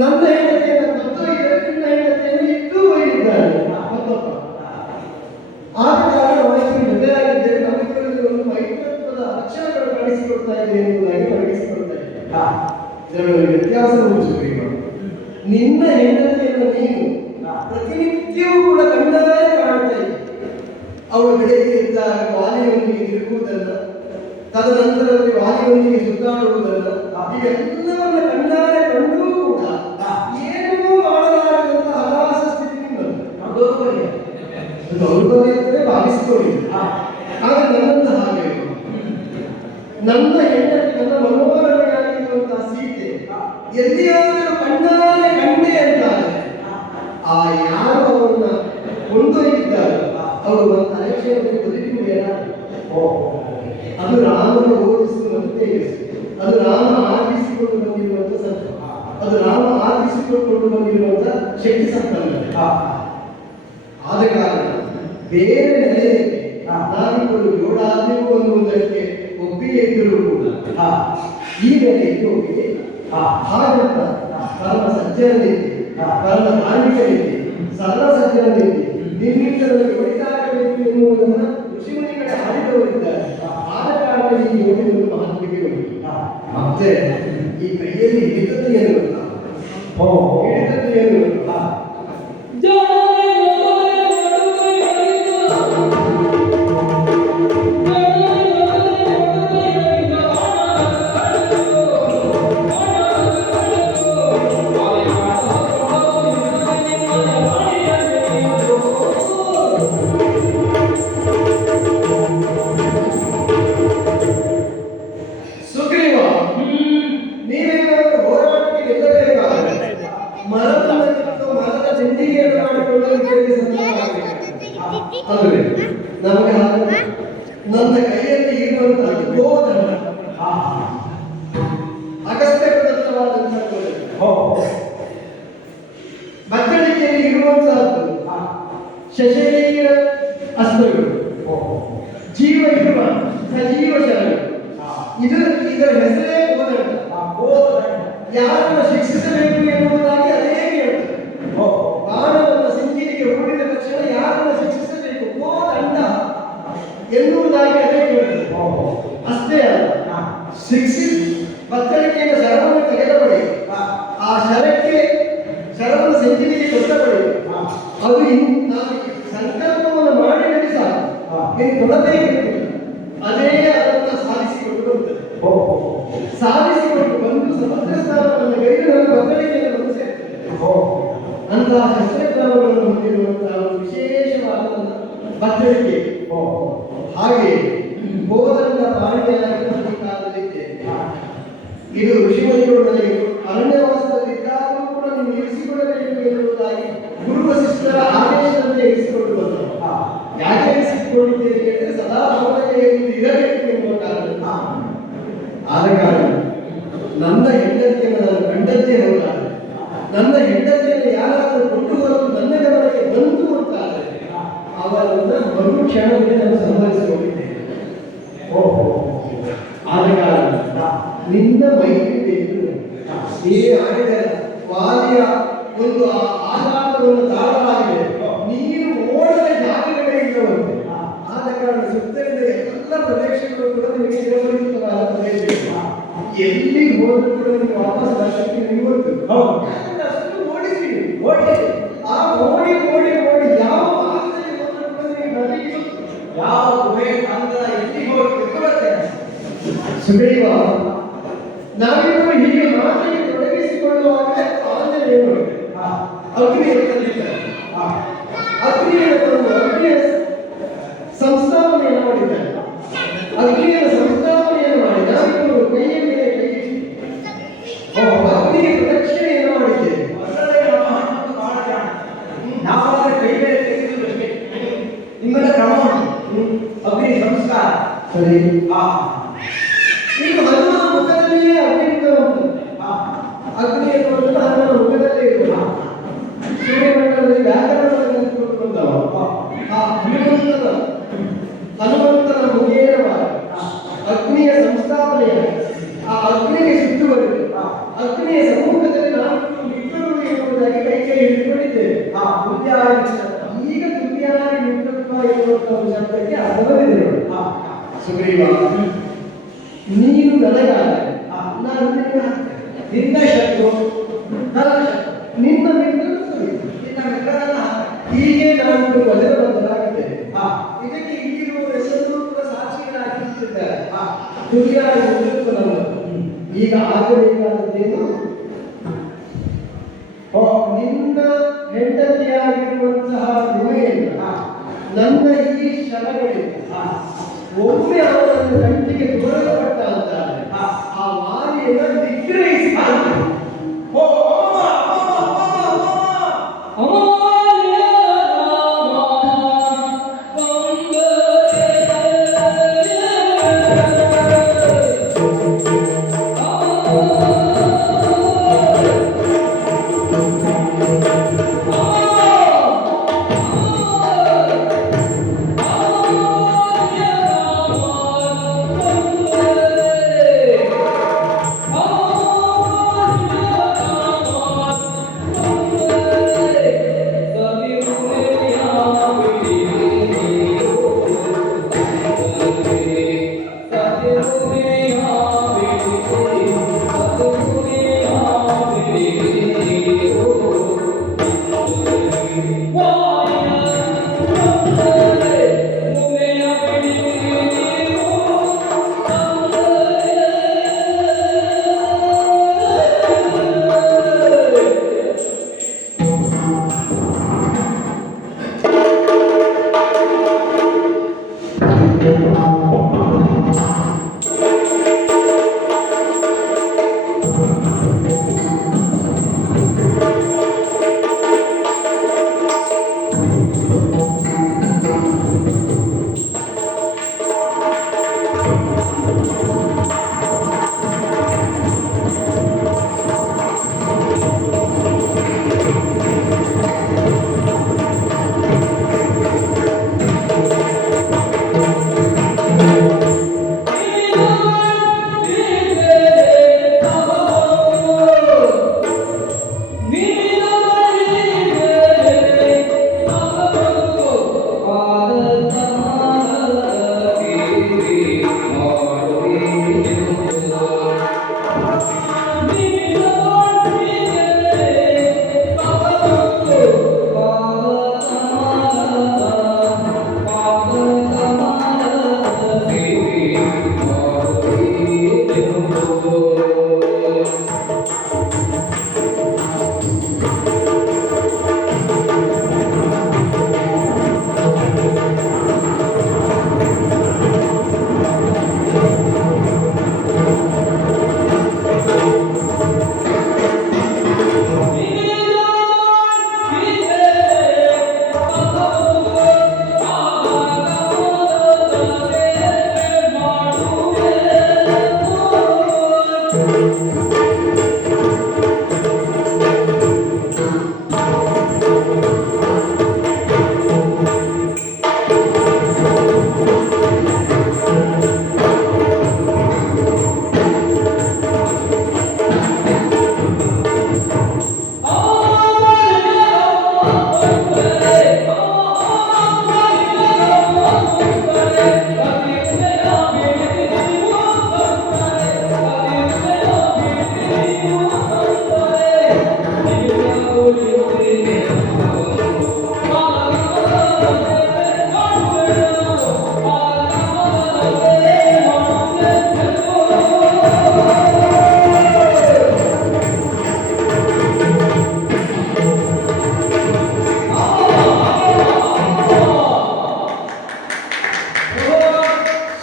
ನನ್ನ ಹೆಂಡತಿಯನ್ನು ಮತ್ತು ನಿನ್ನ ಹೆಂಡತಿಯನ್ನು ಇಟ್ಟು ಒಯ್ದಿದ್ದಾನೆ ಮತ್ತೊಬ್ಬ. ಆದ ಕಾರಣ ವಯಸ್ಸಿನ ಜೊತೆಯಾಗಿದ್ದೇವೆ. ನಮ್ಮಿಬ್ಬರಲ್ಲಿ ಒಂದು ಮೈತ್ರತ್ವದ ಲಕ್ಷಣಗಳು ಕಾಣಿಸಿಕೊಡ್ತಾ ಇದೆ ಎಂಬುದಾಗಿ ಪರಿಗಣಿಸಿಕೊಳ್ತಾ ಇದ್ದೇವೆ. ಇದರಲ್ಲಿ ವ್ಯತ್ಯಾಸವನ್ನು ಸುಗ್ರೀವ, ನಿನ್ನ ಹೆಂಡತಿಯನ್ನು ನೀನು ಪ್ರತಿನಿತ್ಯವೂ ಕೂಡ ಕಣ್ಣಾರೆ ಕಾಣ್ತಾ ಇದ್ದೆ. ಅವಳು ಬೆಳಗ್ಗೆ ಎದ್ದಾಗ ವಾಲಿಯೊಂದಿಗೆ ತಿರುಗುವುದಲ್ಲ, ತದನಂತರದಲ್ಲಿ ವಾಲಿಯೊಂದಿಗೆ ಸುತ್ತಾಡುವುದಲ್ಲ, ಇವೆಲ್ಲವನ್ನ ಕಣ್ಣಾರೆ ಕಂಡೂ ಕೂಡ ಏನೂ ಮಾಡಲಾರದಂತಹ ಹತಾಶ ಸ್ಥಿತಿ ದೌರ್ಬಲ್ಯತೆ ಭಾವಿಸಿಕೊಳ್ಳಿ. ಆಗ ನನ್ನನ್ನು ಹಾಗೆ ನನ್ನ ಹೆಂಡತಿ, ನನ್ನ ಮನೋಹರವಾಗಿರುವಂತಹ ಸೀತೆ ಎಲ್ಲಿಯಾದರೂ ಕಣ್ಣಾರೆ ಕಂಡೆ ಅಂತಾರೆ, ಆ ಯಾರು ಅವರನ್ನ ಕೊಂಡೊಯ್ದಿದ್ದಾರೆ ಅವರು ನನ್ನ ಅರಕ್ಷಣೆಗೆ ಬದುಕುವುದೇನ? ಅದು ರಾಮನ ಓದಿಸುವಂತೆ, ಅದು ರಾಮ ಆರಿಸಿಕೊಂಡು ಬಂದಿರುವಂತ ಸತ್ಯ, ಅದು ರಾಮ ಆರಿಸಿಕೊಂಡು ಬಂದಿರುವಂತ ಶಕ್ತಿ ಸಂಪನ್ನ. ಆದ ಕಾರಣ ಬೇರೆ ನೆಲೆಯಲ್ಲಿ ನಾವಿಬ್ಬರು ಜೋಡಾದೆವು ಅನ್ನುವುದಕ್ಕೆ ಒಪ್ಪಿಗೆ ಇದ್ದರೂ ಕೂಡ ಈ ನೆಲೆಯಲ್ಲಿ ಒಪ್ಪಿಗೆ ಹಾಗಂತ ಪರಮ ಸಜ್ಜನನಿದ್ದೆ, ಪರಮ ಧಾರ್ಮಿಕನಿದ್ದೆ, ಸರ್ವ ಸಜ್ಜನನಿದ್ದೆ, ನಿನ್ನಿಂದಲೇ ಒಳಿತಾಗಬೇಕು ಎನ್ನುವುದನ್ನ ಋಷಿಮುನಿಗಳ ಹಾಡಿದವರಿದ್ದಾರೆ. ಆದ ಕಾರಣ ಈ ಯೋಗದ ಮಹತ್ವಕ್ಕೆ ಹೋಗಿ ಮತ್ತೆ ಈ ಕೈಯಲ್ಲಿ ಹಿಡಿತದ್ದು ಏನು ಗೊತ್ತಾ? ಹಿಡಿತದ್ದು ಏನು ಗೊತ್ತಾ? ಸುಗ್ರೀವ, ನೀವೇನಾದರೂ ಹೋರಾಟಕ್ಕೆ ನಿಲ್ಲಬೇಕಾದರೆ ಮರದ ಚೆಂಡಿಗೆಯನ್ನು ಮಾಡಿಕೊಂಡು ಆದರೆ ನಮಗೆ ನನ್ನ ಕೈಯಲ್ಲಿ ಇರುವಂತಹ ಗೋದಂಡ, ಅಗಸ್ತ್ಯ ಪ್ರದತ್ತವಾದಂತಹ ಬಚ್ಚಳಿಕೆಯಲ್ಲಿ ಇರುವಂತಹದ್ದು ಶಶರೀರ ಅಸ್ತ್ರಗಳು, ಜೀವ ಇರುವ ಸಜೀವ ಶರಗಳು. ಇದರ ಹೆಸರೇ ಗೋದಂಡ. ಯಾರನ್ನು ಶಿಕ್ಷಿಸಬೇಕು ಎನ್ನುವುದಾಗಿ ಅದೇ ಕೇಳ್ತದೆ. ಬಾಣವನ್ನು ಸಿಂಚಿನಿಗೆ ಹೂಡಿದ ತಕ್ಷಣ ಯಾರನ್ನು ಶಿಕ್ಷಿಸಬೇಕು, ಗೋದಂಡ ಎನ್ನುವುದಾಗಿ ಅದೇ ಕೇಳ್ತದೆ. ಅಷ್ಟೇ ಅಲ್ಲ, ಶಿಕ್ಷಿ ಬತ್ತಳಿಕೆಯಿಂದ ಶರವನ್ನು ತೆಗೆದ ಬಳಿಕ ಆ ಶರವನ್ನು ಸಂಚಿನಿಗೆ ಕೊಟ್ಟ ಬಳಿಕ ಅದು ನಾವು ಸಂಕಲ್ಪವನ್ನು ಮಾಡಿ ನಡೆಸ ಕೊಡಬೇಕಿರುವುದಿಲ್ಲ, ಅದೇ ಅದನ್ನು ಸಾಧಿಸಿಕೊಂಡು ಬರುತ್ತದೆ. ಸಾಧಿಸಿಕೊಂಡು ಬಂದು ಸಮುದ್ರ ಸ್ನಾನವನ್ನು ಗೈದು ನನ್ನ ಬತ್ತಳಿಕೆಯನ್ನು ಬಂದು ಸೇರ್ತದೆ. ಅಂತಹ ಶಸ್ತ್ರಜ್ಞಾನಗಳನ್ನು ಹೊಂದಿರುವಂತಹ ವಿಶೇಷವಾದ ಬತ್ತಳಿಕೆ. ಹಾಗೆ ಗೋದಂಡ ಪಾಣಿಯಾಗಿ ಕಾಲದಲ್ಲಿದ್ದೆ. ಇದು ಋಷಿಮುನಿಗಳು ನನಗೆ ಅರಣ್ಯವಾಸದಲ್ಲಿದ್ದಾಗಲೂ ಕೂಡ ನೀವು ಇರಿಸಿಕೊಳ್ಳಬೇಕು ಎನ್ನುವುದಾಗಿ ಗುರು ವಸಿಷ್ಠರ ಆದೇಶದಂತೆ ಇರಿಸಿಕೊಂಡು ಬಂದರು. ಯಾಕೆ ಇರಿಸಿಕೊಂಡಿದ್ದೇನೆ ಹೇಳಿದ್ರೆ ಸದಾ ಅವರಿಗೆ ಇರಬೇಕು ಎನ್ನುವ ಕಾರಣ. ಆದ ಕಾರಣ ನನ್ನ ಹೆಂಡತಿಯನ್ನು ನಾನು ಕಂಡದ್ದೇ ಹೋದಾದರೆ, ನನ್ನ ಹೆಂಡತಿಯನ್ನು ಯಾರಾದರೂ ಕೊಂಡು ಬರಲು ನನ್ನ ಗಮನಕ್ಕೆ ಬಂತು ಅಂತಾದರೆ ಅವರನ್ನು ಮರುಕ್ಷ ಕ್ಷಣದಲ್ಲಿ ನಾನು ಸಂಭವಿಸಿ ಹೋಗಿದ್ದೇನೆ. ಆದ ಕಾರಣ ನಿನ್ನ ಮೈತ್ರಿ ಬೇಕು. ನೀವೇ ಆಡಿದ ವಾದಿಯ ಒಂದು ಆಘಾತವನ್ನು ತಾಳಲಾಗಿದೆ. ನೀರು ಓಡದ ಜಾಗಗಳೇ ಇಲ್ಲವಂತೆ. ಆದ ಕಾರಣ ಸುತ್ತಲಿನ ಎಲ್ಲ ಪ್ರದೇಶಗಳು ಕೂಡ ನಿಮಗೆ ನಿರ್ವಹಿತವಾದ ಪ್ರದೇಶ. ಎಲ್ಲಿ ಹೋದರೂ ಕೂಡ ನೀವು ವಾಪಸ್ ದರ್ಶನಕ್ಕೆ ನಿಲ್ಲುವುದು. ಅಷ್ಟು ಓಡಿಸಿ ಆ ಓಡಿ ಓಡಿ ಓಡಿ ಯಾವ ಭಾಗದಲ್ಲಿ ಹೋದರೂ ಕೂಡ ನೀವು ನದಿಗೆ ಯಾವ ಗುಹೆ ಅಂತರ ಎಲ್ಲಿ ಹೋಗಿ ಸುಗ್ರೀವ, ನಾವಿಬ್ಬರು ಹೀಗೆ ಮಾತಿಗೆ ತೊಡಗಿಸಿಕೊಳ್ಳುವಾಗ ಆಂಜನೇಯರು ಅಗ್ನಿಯನ್ನು ತಂದಿದ್ದಾರೆ. ಅಗ್ನಿಯನ್ನು ತಂದು ಅಗ್ನಿಯ ಸಂಸ್ಥಾಪನೆಯನ್ನು ಮಾಡಿದ್ದಾರೆ. ಅಗ್ನಿಯ ಸಂಸ್ಥಾಪನೆಯನ್ನು ಮಾಡಿ ನಾವಿಬ್ಬರು ಕೈಯ ಮೇಲೆ ಕೈ ಇಟ್ಟು ಅಗ್ನಿಗೆ ಪ್ರದಕ್ಷಿಣೆಯನ್ನು ಮಾಡಿದ್ದೇವೆ. ನಾವಾದ್ರೆ ಕೈ ಮೇಲೆ ತೆಗೆದು ಅಷ್ಟೇ. ನಿಮ್ಮೆಲ್ಲ ಕ್ರಮ ಉಂಟು. ಅಗ್ನಿ ಸಂಸ್ಕಾರ ಸರಿ. ಈಗ ಹನುಮನ ಮುಖದಲ್ಲಿಯೇ ಅಗ್ನಿ ಉಂಟು. ಅಗ್ನಿ ಎನ್ನುವುದು ಹನುಮನ ಮುಖದಲ್ಲೇ ಇರುವುದು. ಸೂರ್ಯಮಂಡಲದಲ್ಲಿ ವ್ಯಾಕರಣವನ್ನು ಕಲಿತುಕೊಂಡು ಬಂದವ ಆ ಹನುಮಂತನ ಮುಖೇನವಾಗಿ ಅಗ್ನಿಯ ಸಂಸ್ಥಾಪನೆಯ ಆ ಅಗ್ನಿಗೆ ಸುತ್ತುವರೆದು ಅಗ್ನಿಯ ಸಮ್ಮುಖದಲ್ಲಿ ನಾವು ಮಿತ್ರರು ಎನ್ನುವುದಾಗಿ ಕೈ ಹಿಡಿದುಕೊಂಡಿದ್ದೇವೆ. ಈಗ ತುಲ್ಯಾರಿ ಮಿತ್ರತ್ವ ಎನ್ನುವಂತಹ ಶಬ್ದಕ್ಕೆ ಅರ್ಥವಿದೆ. ಸುಗ್ರೀವ, ನೀನು ನನಗಾದ ನಾನು ನಿನ್ನ ಶತ್ರು, ನನ್ನ ಶತ್ರು, ನಿನ್ನ ಮಿತ್ರರು ನಿನ್ನ ಮಿತ್ರರನ್ನ ಹೀಗೆ ನಾನು ವಚನಬದ್ಧರಾಗಿದ್ದೇನೆ. ಇದಕ್ಕೆ ಇಲ್ಲಿರುವವರೆಲ್ಲರೂ ಕೂಡ ಸಾಕ್ಷಿಗಳಾಗಿರುತ್ತಿದ್ದಾರೆ. ತುಲ್ಯಾರಿ ಮಿತ್ರತ್ವ ನಮ್ಮದು. ಈಗ ಆಗಬೇಕಾದದ್ದೇನು? ನಿನ್ನ ಹೆಂಡತಿಯಾಗಿರುವಂತಹ ಗುಹೆಯಿಂದ ನನ್ನ ಈ ಶವಗಳಿಂದ ಒಮ್ಮೆ ಅವರನ್ನು ಕಂಟಿಗೆ ದೂರಪಟ್ಟ ಅಂತಾರೆ ಆ ವಾರಿಯನ್ನು ನಿಗ್ರಹಿಸಿ Oh,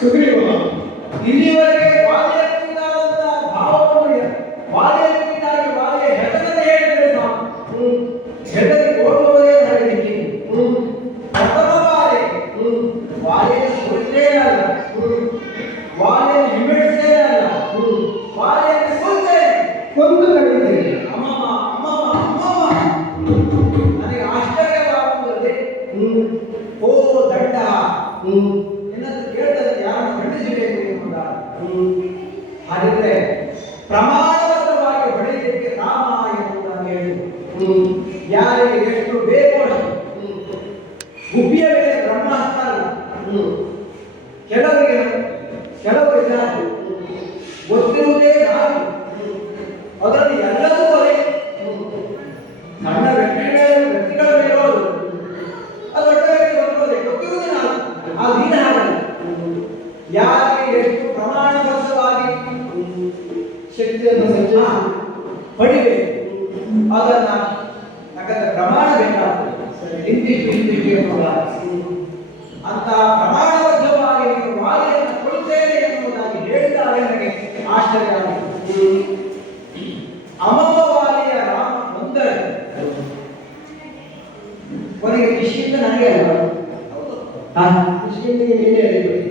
ಸುಗ್ರೀವ ಇಲ್ಲಿವರೆಗೆ ವಾಲಿಯ ಕುರಿತಾದಂತಹ ಭಾವವನ್ನು ವಾಲಿಯ ಕುರಿತಾಗಿ ವಾಲಿಯ ಹೆಸರನ್ನು ಹೇಳಿದರೆ ನಾವು ಹೆಸರಿ ಓಡುವುದೇ ನಡೆದಿದ್ದೀನಿ. ಪ್ರಥಮ ಬಾರಿ ವಾಲಿಯನ್ನು ಕುರಿತೇ ಅಲ್ಲ, ವಾಲಿಯನ್ನು ಹಿಮ್ಮೆಟ್ಟಿಸೇ ಅಲ್ಲ, ವಾಲಿಯನ್ನು ಕೊಂದು ನಡೆದಿದ್ದೇನೆ. ಅಮ್ಮಮ್ಮ ಅಮ್ಮಮ್ಮ ಅಮ್ಮಮ್ಮ ನನಗೆ ಆಶ್ಚರ್ಯವಾಗುತ್ತದೆ. ಓ ದಂಡ ಎನ್ನದು ಕೇಳಿದರೆ ಯಾರನ್ನು ಖಂಡಿಸಬೇಕು ಎಂಬುದಾಗಿ. ಹಾಗಿದ್ರೆ ಪ್ರಮಾಣಬದ್ಧವಾಗಿ ಹೊಡೆಯಲಿಕ್ಕೆ ರಾಮ ಎಂಬುದನ್ನು ಹೇಳಿ ಯಾರಿಗೆ ಎಷ್ಟು ಬೇಕೋ ಗುಬ್ಬಿಯ ಮೇಲೆ ಬ್ರಹ್ಮಾಸ್ತ್ರ ಅಲ್ಲ. ಕೆಲವರು ಇದ್ದಾರೆ ಗೊತ್ತಿರುವುದೇ ನಾನು ಅದರಲ್ಲಿ ಎಲ್ಲದೂ ಅದೇ ಸಣ್ಣ ವ್ಯಕ್ತಿಗಳ ಮೇಲೋದು ಅದು ದೊಡ್ಡ ವ್ಯಕ್ತಿ ಬರ್ತದೆ ಗೊತ್ತಿರುವುದೇ ನಾನು. ಆ ನೀನು ಹಾಗಲ್ಲ. ಯಾರಿಗೆ ಎಷ್ಟು ಪ್ರಮಾಣಬದ್ಧವಾಗಿ ಶಕ್ತಿಯನ್ನು ಹೊಡಿಬೇಕು ಅದನ್ನ ಯಾಕಂದ್ರೆ ಪ್ರಮಾಣ ಬೇಕಾಗ್ತದೆ. ಇಂತಿಷ್ಟು ಅಂತ ಪ್ರಮಾಣಬದ್ಧವಾಗಿ ನೀವು ವಾಲಿಯನ್ನು ಕೊಡುತ್ತೇನೆ ಎನ್ನುವುದಾಗಿ ಹೇಳಿದಾಗ ನನಗೆ ಆಶ್ಚರ್ಯ ಆಗಿದೆ. ಅಮಮ ವಾಲಿಯ ರಾಮ ಒಂದರೆ ಕೊನೆಗೆ ಖುಷಿಯಿಂದ ನನಗೆ ಅಲ್ಲ ಖುಷಿಯೊಂದಿಗೆ ನೀನೇ ಅರಿಬೇಕು.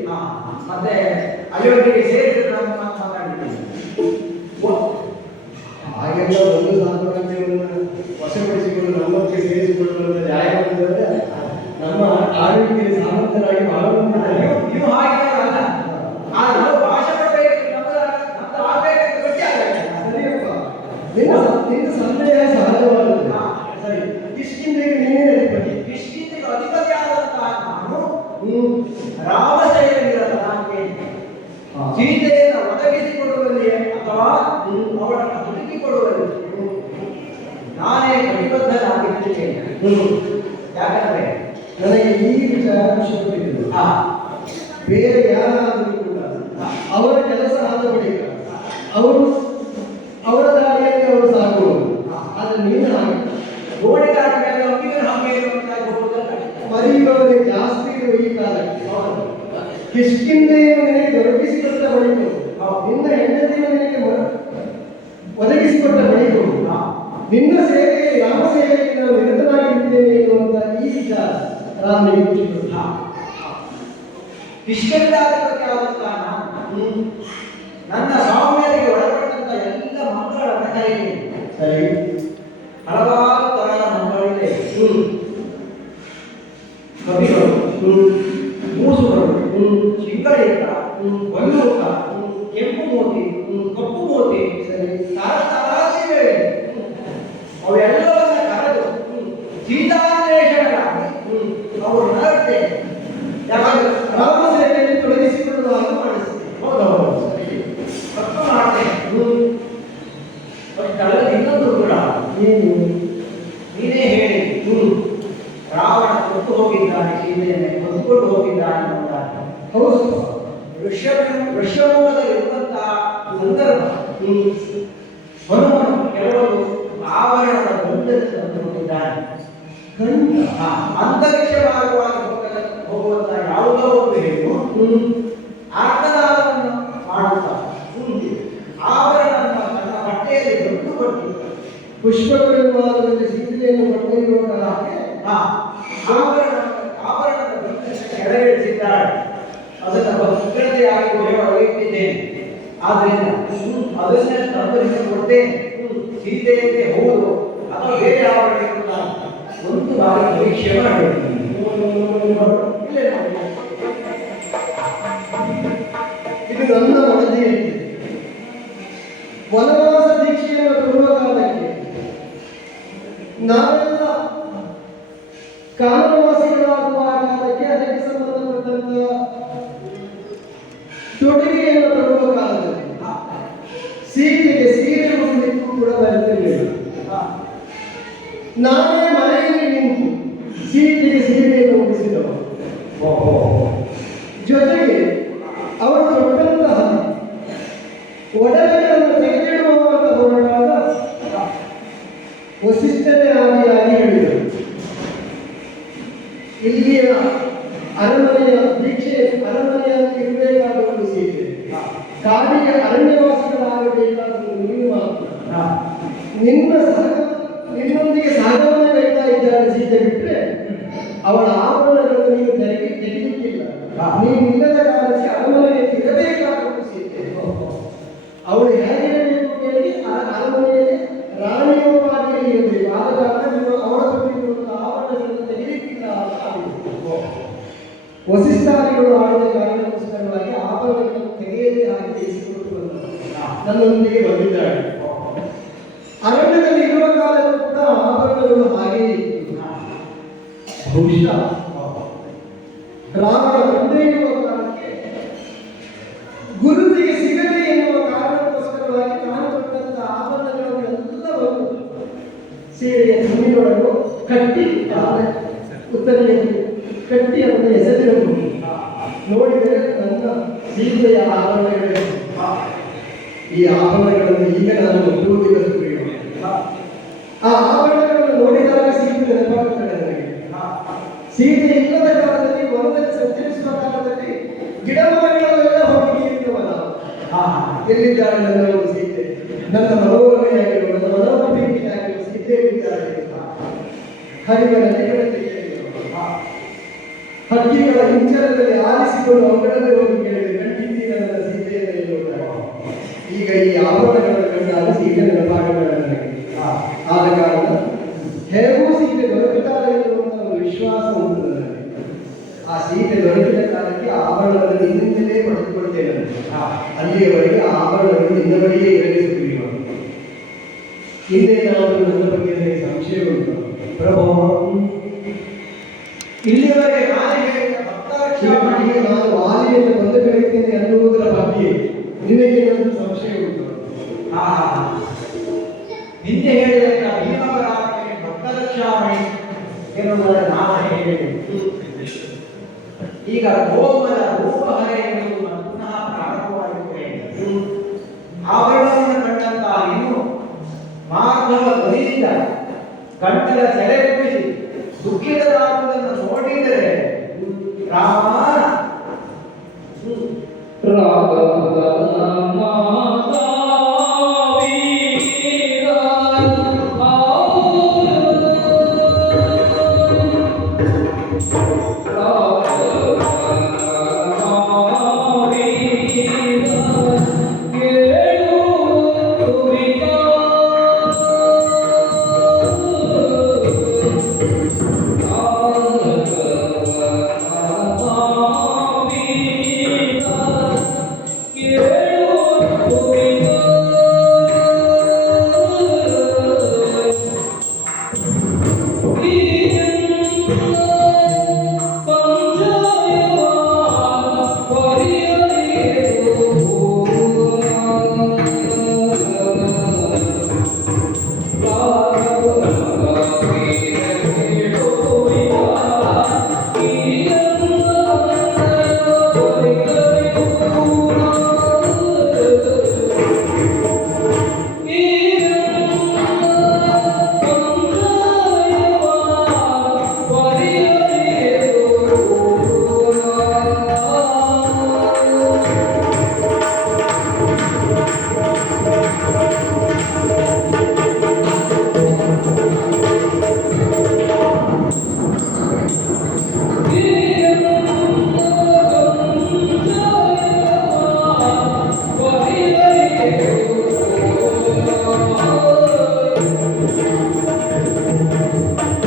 ಮತ್ತೆ ಅಯೋಧ್ಯೆಗೆ ಸೇರಿದ್ರೆ ನಮ್ಮ ಮಾತಾಡಿದ್ದೀನಿ. ಹಾಗೆಲ್ಲ ಒಂದು ಸಾಂಪ್ರದಾಯವನ್ನು ವಶಪಡಿಸಿಕೊಂಡು ನಮ್ಮಕ್ಕೆ ಸೇರಿಸಿಕೊಳ್ಳುವಂತ ನ್ಯಾಯವಾದರೆ ನಮ್ಮ ಆರೋಗ್ಯ ಸಾಮರ್ಥ್ಯರಾಗಿ ಬಾಳುವಂತಿದ್ದಾರೆ. ನೀವು ಹಾಗೆ ಅಲ್ಲ. ನಾವು ಭಾಷೆ ಪಡಬೇಕು, ನಮ್ದು ಆಗ್ಬೇಕಂತ ಗಟ್ಟಿ ಆಗಲ್ಲ. ಸರಿಯಪ್ಪ, ನಿನ್ನ ಸಂದೇಹ ಸಹಜವಾದದ್ದು. ಸರಿ, ಕಿಷ್ಕಿಂಧೆಗೆ ನೀನೇ ಅಧಿಪತಿ. ಕಿಷ್ಕಿಂಧೆಗೆ ಅಧಿಪತಿ ಆದಂತಹ ನಾನು ರಾಮ ಸೇವೆಗಿರಲ್ಲ. ನನಗೆ ಸೀತೆಯನ್ನು ಒದಗಿಸಿಕೊಡುವಲ್ಲಿ ಅಥವಾ ಅವಳನ್ನು ಹುಡುಕಿಕೊಡುವಲ್ಲಿ ನಾನೇ ಕಟಿಬದ್ಧನಾಗಿದ್ದೇನೆ. ಯಾಕಂದ್ರೆ ನನಗೆ ಈ ವಿಚಾರ ಶುರುವಿದ್ದು ಬೇರೆ ಯಾರಾದರೂ ಕೂಡ ಅವರ ಕೆಲಸ ಆದ ಬಳಿಕ ಅವರು ಅವರ ದಾರಿಯಲ್ಲಿ ಅವರು ಸಾಗುವುದು. ಆದರೆ ನೀನು ಹಾಗೆ ಗೋಡೆಗಾರ ಮೇಲೆ ಒಮ್ಮಿಗೆ ಹಾಗೆ ಇರುವಂತಾಗಿ ಹೋಗುವುದಲ್ಲ. ಮರೆಯುವವರೇ ಜಾಸ್ತಿ ಇರುವ ಈ ಕಾಲಕ್ಕೆ ಕಿಷ್ಕಿಂಧೆಯನ್ನು ನಿನಗೆ ದೊರಕಿಸಿಕೊಟ್ಟ ಬಳಿಕ ನಿನ್ನ ಹೆಂಡತಿಯನ್ನು ನಿನಗೆ ಒದಗಿಸಿಕೊಟ್ಟ ಬಳಿಕ ನಿನ್ನ ಸೇವೆಗೆ ರಾಮ ಸೇವೆಗೆ ನಾನು ನಿರತನಾಗಿದ್ದೇನೆ ಎನ್ನುವಂತ ಈ ವಿಚಾರ ರಾಮನಿಗೆ ಖುಷಿಪಟ್ಟು ಕಿಷ್ಕಿಂಧಾಧಿಪತಿ ಆದಂತಹ ನಾನು ನನ್ನ ಸ್ವಾಮಿಯರಿಗೆ ಒಳಪಟ್ಟಂತ ಎಲ್ಲ ಮಕ್ಕಳನ್ನು ಕರೆಯಿದ್ದೇನೆ. ಸರಿ, ಹಲವಾರು ತರಹದ ಮಕ್ಕಳಿದೆ. ಕವಿಗಳು, ಮೂಸುಗಳು, ಶಿಂಗಳಿಕ, ವಲ್ಲೂಕ, ಕೆಂಪು ಮೋತಿ, ಕಪ್ಪು ಮೋತಿ, ತರತರಾದಿವೆ. ಅವೆಲ್ಲವನ್ನ ಕರೆದು ಸೀತಾನ್ವೇಷಣೆಗಾಗಿ ಅವರು ನರತೆ ಯಾಕಂದ್ರೆ ರಾಮ ಸೇವೆಯಲ್ಲಿ ತೊಡಗಿಸಿಕೊಳ್ಳುವಾಗ ಮಾಡಿಸಿ ತಪ್ಪು ಮಾಡ್ತೇನೆ. ಇನ್ನೊಂದು ಕೂಡ ಏನು ನೀನೇ ಹೇಳಿ ರಾವಣ ಕೊಟ್ಟು ಹೋಗಿದ್ದಾನೆ, ಸೀತೆಯನ್ನು ಹೊತ್ತುಕೊಂಡು ಹೋಗಿದ್ದಾನೆ ಅನ್ನುವುದಾಗಿ. ಹೌದು, ವೃಷಭೂಮದಲ್ಲಿರುವಂತಹ ಸಂದರ್ಭ ಹನುಮನು ಕೆಲವರು ಆವರಣದ ಗಂಧದಲ್ಲಿ ತಂದು ಕೊಟ್ಟಿದ್ದಾನೆ. ಅಂತರಿಕ್ಷ ಮಾರ್ಗವಾಗಿ ಹೋಗುವಂತಹ ಯಾವುದೋ ಒಂದು ಹೆಣ್ಣು ಆರ್ಧನಾದವನ್ನು ಮಾಡುತ್ತಾ ಆವರಣವನ್ನು ತನ್ನ ಬಟ್ಟೆಯಲ್ಲಿ ಗಂಟು ಕೊಟ್ಟು ಪುಷ್ಪಕವಿಮಾನದಲ್ಲಿ ಸೀತೆಯನ್ನು ಕೊಂಡೊಯ್ಯುವಾಗ ಆಭರಣದ ಗಂಟನ್ನು ಕೆಳಗಿಳಿಸಿದ್ದಾಳೆ. ಅದನ್ನು ಭದ್ರತೆಯಾಗಿ ಒಯ್ಯುತ್ತಿದ್ದೇನೆ. ಆದ್ರಿಂದ ಅದನ್ನೇ ತಂದು ಕೊಡ್ತೇನೆ. ಸೀತೆಯಂತೆ ಹೌದು ಅಥವಾ ಬೇರೆ ಆವರಣ ಒಂದು ಬಾರಿ ಪರೀಕ್ಷೆ ಮಾಡಬೇಕು. ಇದು ನನ್ನ ವರದಿಯಲ್ಲಿ ವನವಾಸ ದೀಕ್ಷೆಯನ್ನು ಕೊಡುವ ಕಾಲಕ್ಕೆ ನಾವೆಲ್ಲ ಕಾನವಾಸಿಗಳಾಗುವ ಕಾಲಕ್ಕೆ ಅದಕ್ಕೆ ಸಂಬಂಧಪಟ್ಟಂತ ತೊಡುಗೆಯನ್ನು ತರುವ ಕಾಲದಲ್ಲಿ ಸೀತೆಗೆ ಸೀರೆ ಉಡಲಿಕ್ಕೂ ಕೂಡ ಬರುತ್ತಿರಲಿಲ್ಲ. ನಾನೇ ಮನೆಯಲ್ಲಿ ನಿಂತು ಸೀತೆಗೆ ಸೀರೆಯನ್ನು ಉಡಿಸಿದವ. ಜೊತೆಗೆ ಅವರು ತೊಟ್ಟಂತಹ ಒಡವೆಗಳನ್ನು ತೆಗೆದಿಡುವಂತ ಹೊರಟಾಗ ವಸಿಷ್ಠತೆ ಆದಿಯಾಗಿ ಹೇಳಿದರು. ಇಲ್ಲಿಯ ಅರಮನೆಯ ದೀಕ್ಷೆ ಅರಮನೆಯಲ್ಲಿ ಇರಬೇಕಾದ ಕಾಡಿಗೆ ಅರಣ್ಯವಾಸಿಗಳಾಗಬೇಕಾದರೂ ನೀನು ಮಾತ್ರ. ನಿನ್ನೊಂದಿಗೆ ಸಹಗಮನ ಕೈತಾ ಇದ್ದಾಳೆ ಸೀತೆ ಬಿಟ್ಟರೆ ಅವಳ ಆಭರಣಗಳನ್ನು ನೀನು ತೆಗೆಯುತ್ತಿಲ್ಲ. ನೀನು ಇಲ್ಲದ ಕಾಲಕ್ಕೆ ಅರಮನೆಯಲ್ಲಿ ಇರಬೇಕಾದರೂ ಸೀತೆ. ಅವಳು ಹೇಗಿರಬೇಕು ಕೇಳಿ ಅರಮನೆಯಲ್ಲಿ ರಾಣಿಯೋಪಾದಿಯಲ್ಲಿ ಇರಬೇಕು. ಆದ ಕಾರಣ ನೀವು ಅವಳ ಕೊಟ್ಟಿರುವಂಥ ಆಭರಣಗಳನ್ನು ತೆಗೆಯಲಿಕ್ಕಿಲ್ಲ ಅಂತ ಆಗಿದೆ. ವಸಿಷ್ಠಾದಿಗಳು ಆಡಿದ ಕಾರಣಕ್ಕೋಸ್ಕರವಾಗಿ ಆಭರಣಗಳನ್ನು ತೆಗೆಯದೇ ಹಾಗೆ ತಿಳಿಸಿಕೊಟ್ಟು ನನ್ನೊಂದಿಗೆ ಬಂದಿದ್ದಾಳೆ. ಅರಣ್ಯದಲ್ಲಿ ಇರುವ ಕಾಲಕ್ಕೂ ಕೂಡ ಆಭರಣಗಳು ಹಾಗೆಯೇ ಇತ್ತು. ಬಹುಶಃ ರಾಮನ ತಂದೆ ಇರುವ ಕಾಲಕ್ಕೆ ಗುರುತಿಗೆ ಸಿಗಲಿ ಎನ್ನುವ ಕಾರಣಕ್ಕೋಸ್ಕರವಾಗಿ ನಾನು ಕೊಟ್ಟಂತ ಆಭರಣಗಳನ್ನೆಲ್ಲವನ್ನು ಸೀರೆಯ ತುಂಬಿನೊಳಗೂ ಕಟ್ಟಿ ಉತ್ತರಿಯಲ್ಲಿ ಕಟ್ಟಿ ಅದನ್ನು ಎಸೆದಿರಬಹುದು. ನೋಡಿದರೆ ನನ್ನ ಸೀತೆಯ ಆಭರಣಗಳು. ಈ ಆಭರಣಗಳನ್ನು ಈಗ ನಾನು ಮುಟ್ಟುವುದಿಲ್ಲ. ಆ ಆಭರಣಗಳನ್ನು ನೋಡಿದಾಗ ಸೀತೆ ನೆನಪಾಗುತ್ತದೆ ನನಗೆ. ಸೀತೆ ಇಲ್ಲದ ಕಾಲದಲ್ಲಿ ವನದಲ್ಲಿ ಸಂಚರಿಸುವ ಕಾಲದಲ್ಲಿ ಗಿಡಮರಗಳೆಲ್ಲ ಹೋಗಿ ನೀರಿನವನ ಎಲ್ಲಿದ್ದಾಳೆ ನನ್ನ ಒಂದು ಸೀತೆ, ನನ್ನ ಮನೋರಮೆಯಾಗಿರುವ ನನ್ನ ಮನೋಭೀತಿಯಾಗಿರುವ ಸೀತೆ ಎಲ್ಲಿದ್ದಾಳೆ. ಹರಿಗಳ ನದಿಗಳಲ್ಲಿ ಹಕ್ಕಿಗಳ ಹಿಂಚರದಲ್ಲಿ ಆಲಿಸಿಕೊಂಡು ಅವುಗಳನ್ನೇ ಹೋಗಿ ಕೇಳಿದೆ, ಕಂಡಿದ್ದೀರ ನನ್ನ ಸೀತೆಯನ್ನು ಎನ್ನುವುದಾಗಿ. ಈಗ ಈ ಆಭರಣಗಳನ್ನು ಕಂಡಾಗ ಸೀತೆ ನೆನಪಾಗಬೇಡ ನನಗೆ. ಆದ ಕಾರಣ ಹೇಗೂ ಸೀತೆ ದೊರಕುತ್ತಾರೆ ಎನ್ನುವಂಥ ಒಂದು ವಿಶ್ವಾಸ ಉಂಟು ನನಗೆ. ಆ ಸೀತೆ ದೊರಕಿದ ಕಾಲಕ್ಕೆ ಆಭರಣವನ್ನು ನಿನ್ನಿಂದಲೇ ಪಡೆದುಕೊಳ್ತೇನೆ. ಅಲ್ಲಿಯವರೆಗೆ ಆಭರಣಗಳು ನಿನ್ನ ಬಳಿಯೇ ಇರಲಿಸುತ್ತಿರುವ. ಹಿಂದೇನಾದರೂ ನನ್ನ ಬಗ್ಗೆ ನನಗೆ ಸಂಶಯ ಉಂಟು ಪ್ರಭು. ಇಲ್ಲಿಯವರೆಗೆ ನಾನು ವಾಲಿಯನ್ನು ಬಂದು ಕರೀತೇನೆ ಅನ್ನುವುದರ ಬಗ್ಗೆ ನಿನಗೆ ಏನಾದರೂ ಸಂಶಯ ಉಂಟು? ನಿನ್ನೆ ಹೇಳಿದ ಭೀಮಪರಾಮಣಿ ಭಕ್ತರಕ್ಷಾಮಣಿ ಎನ್ನುವುದರ ನಾನು ಹೇಳಿದೆ. ಈಗ ಗೋಮದ ರೂಪಹರೆ ಎನ್ನುವುದು ಪುನಃ ಪ್ರಾರಂಭವಾಗುತ್ತದೆ. ಆಭರಣವನ್ನು ಕಂಡಂತಹ ಇನ್ನು ಮಾಧವ ಧ್ವನಿಯಿಂದ ಕಂಠದ ಸೆರೆಗೊಳಿಸಿ ದುಃಖಿತರಾಗುವುದನ್ನು ನೋಡಿದರೆ ರಾಮ ಸಂಜಯ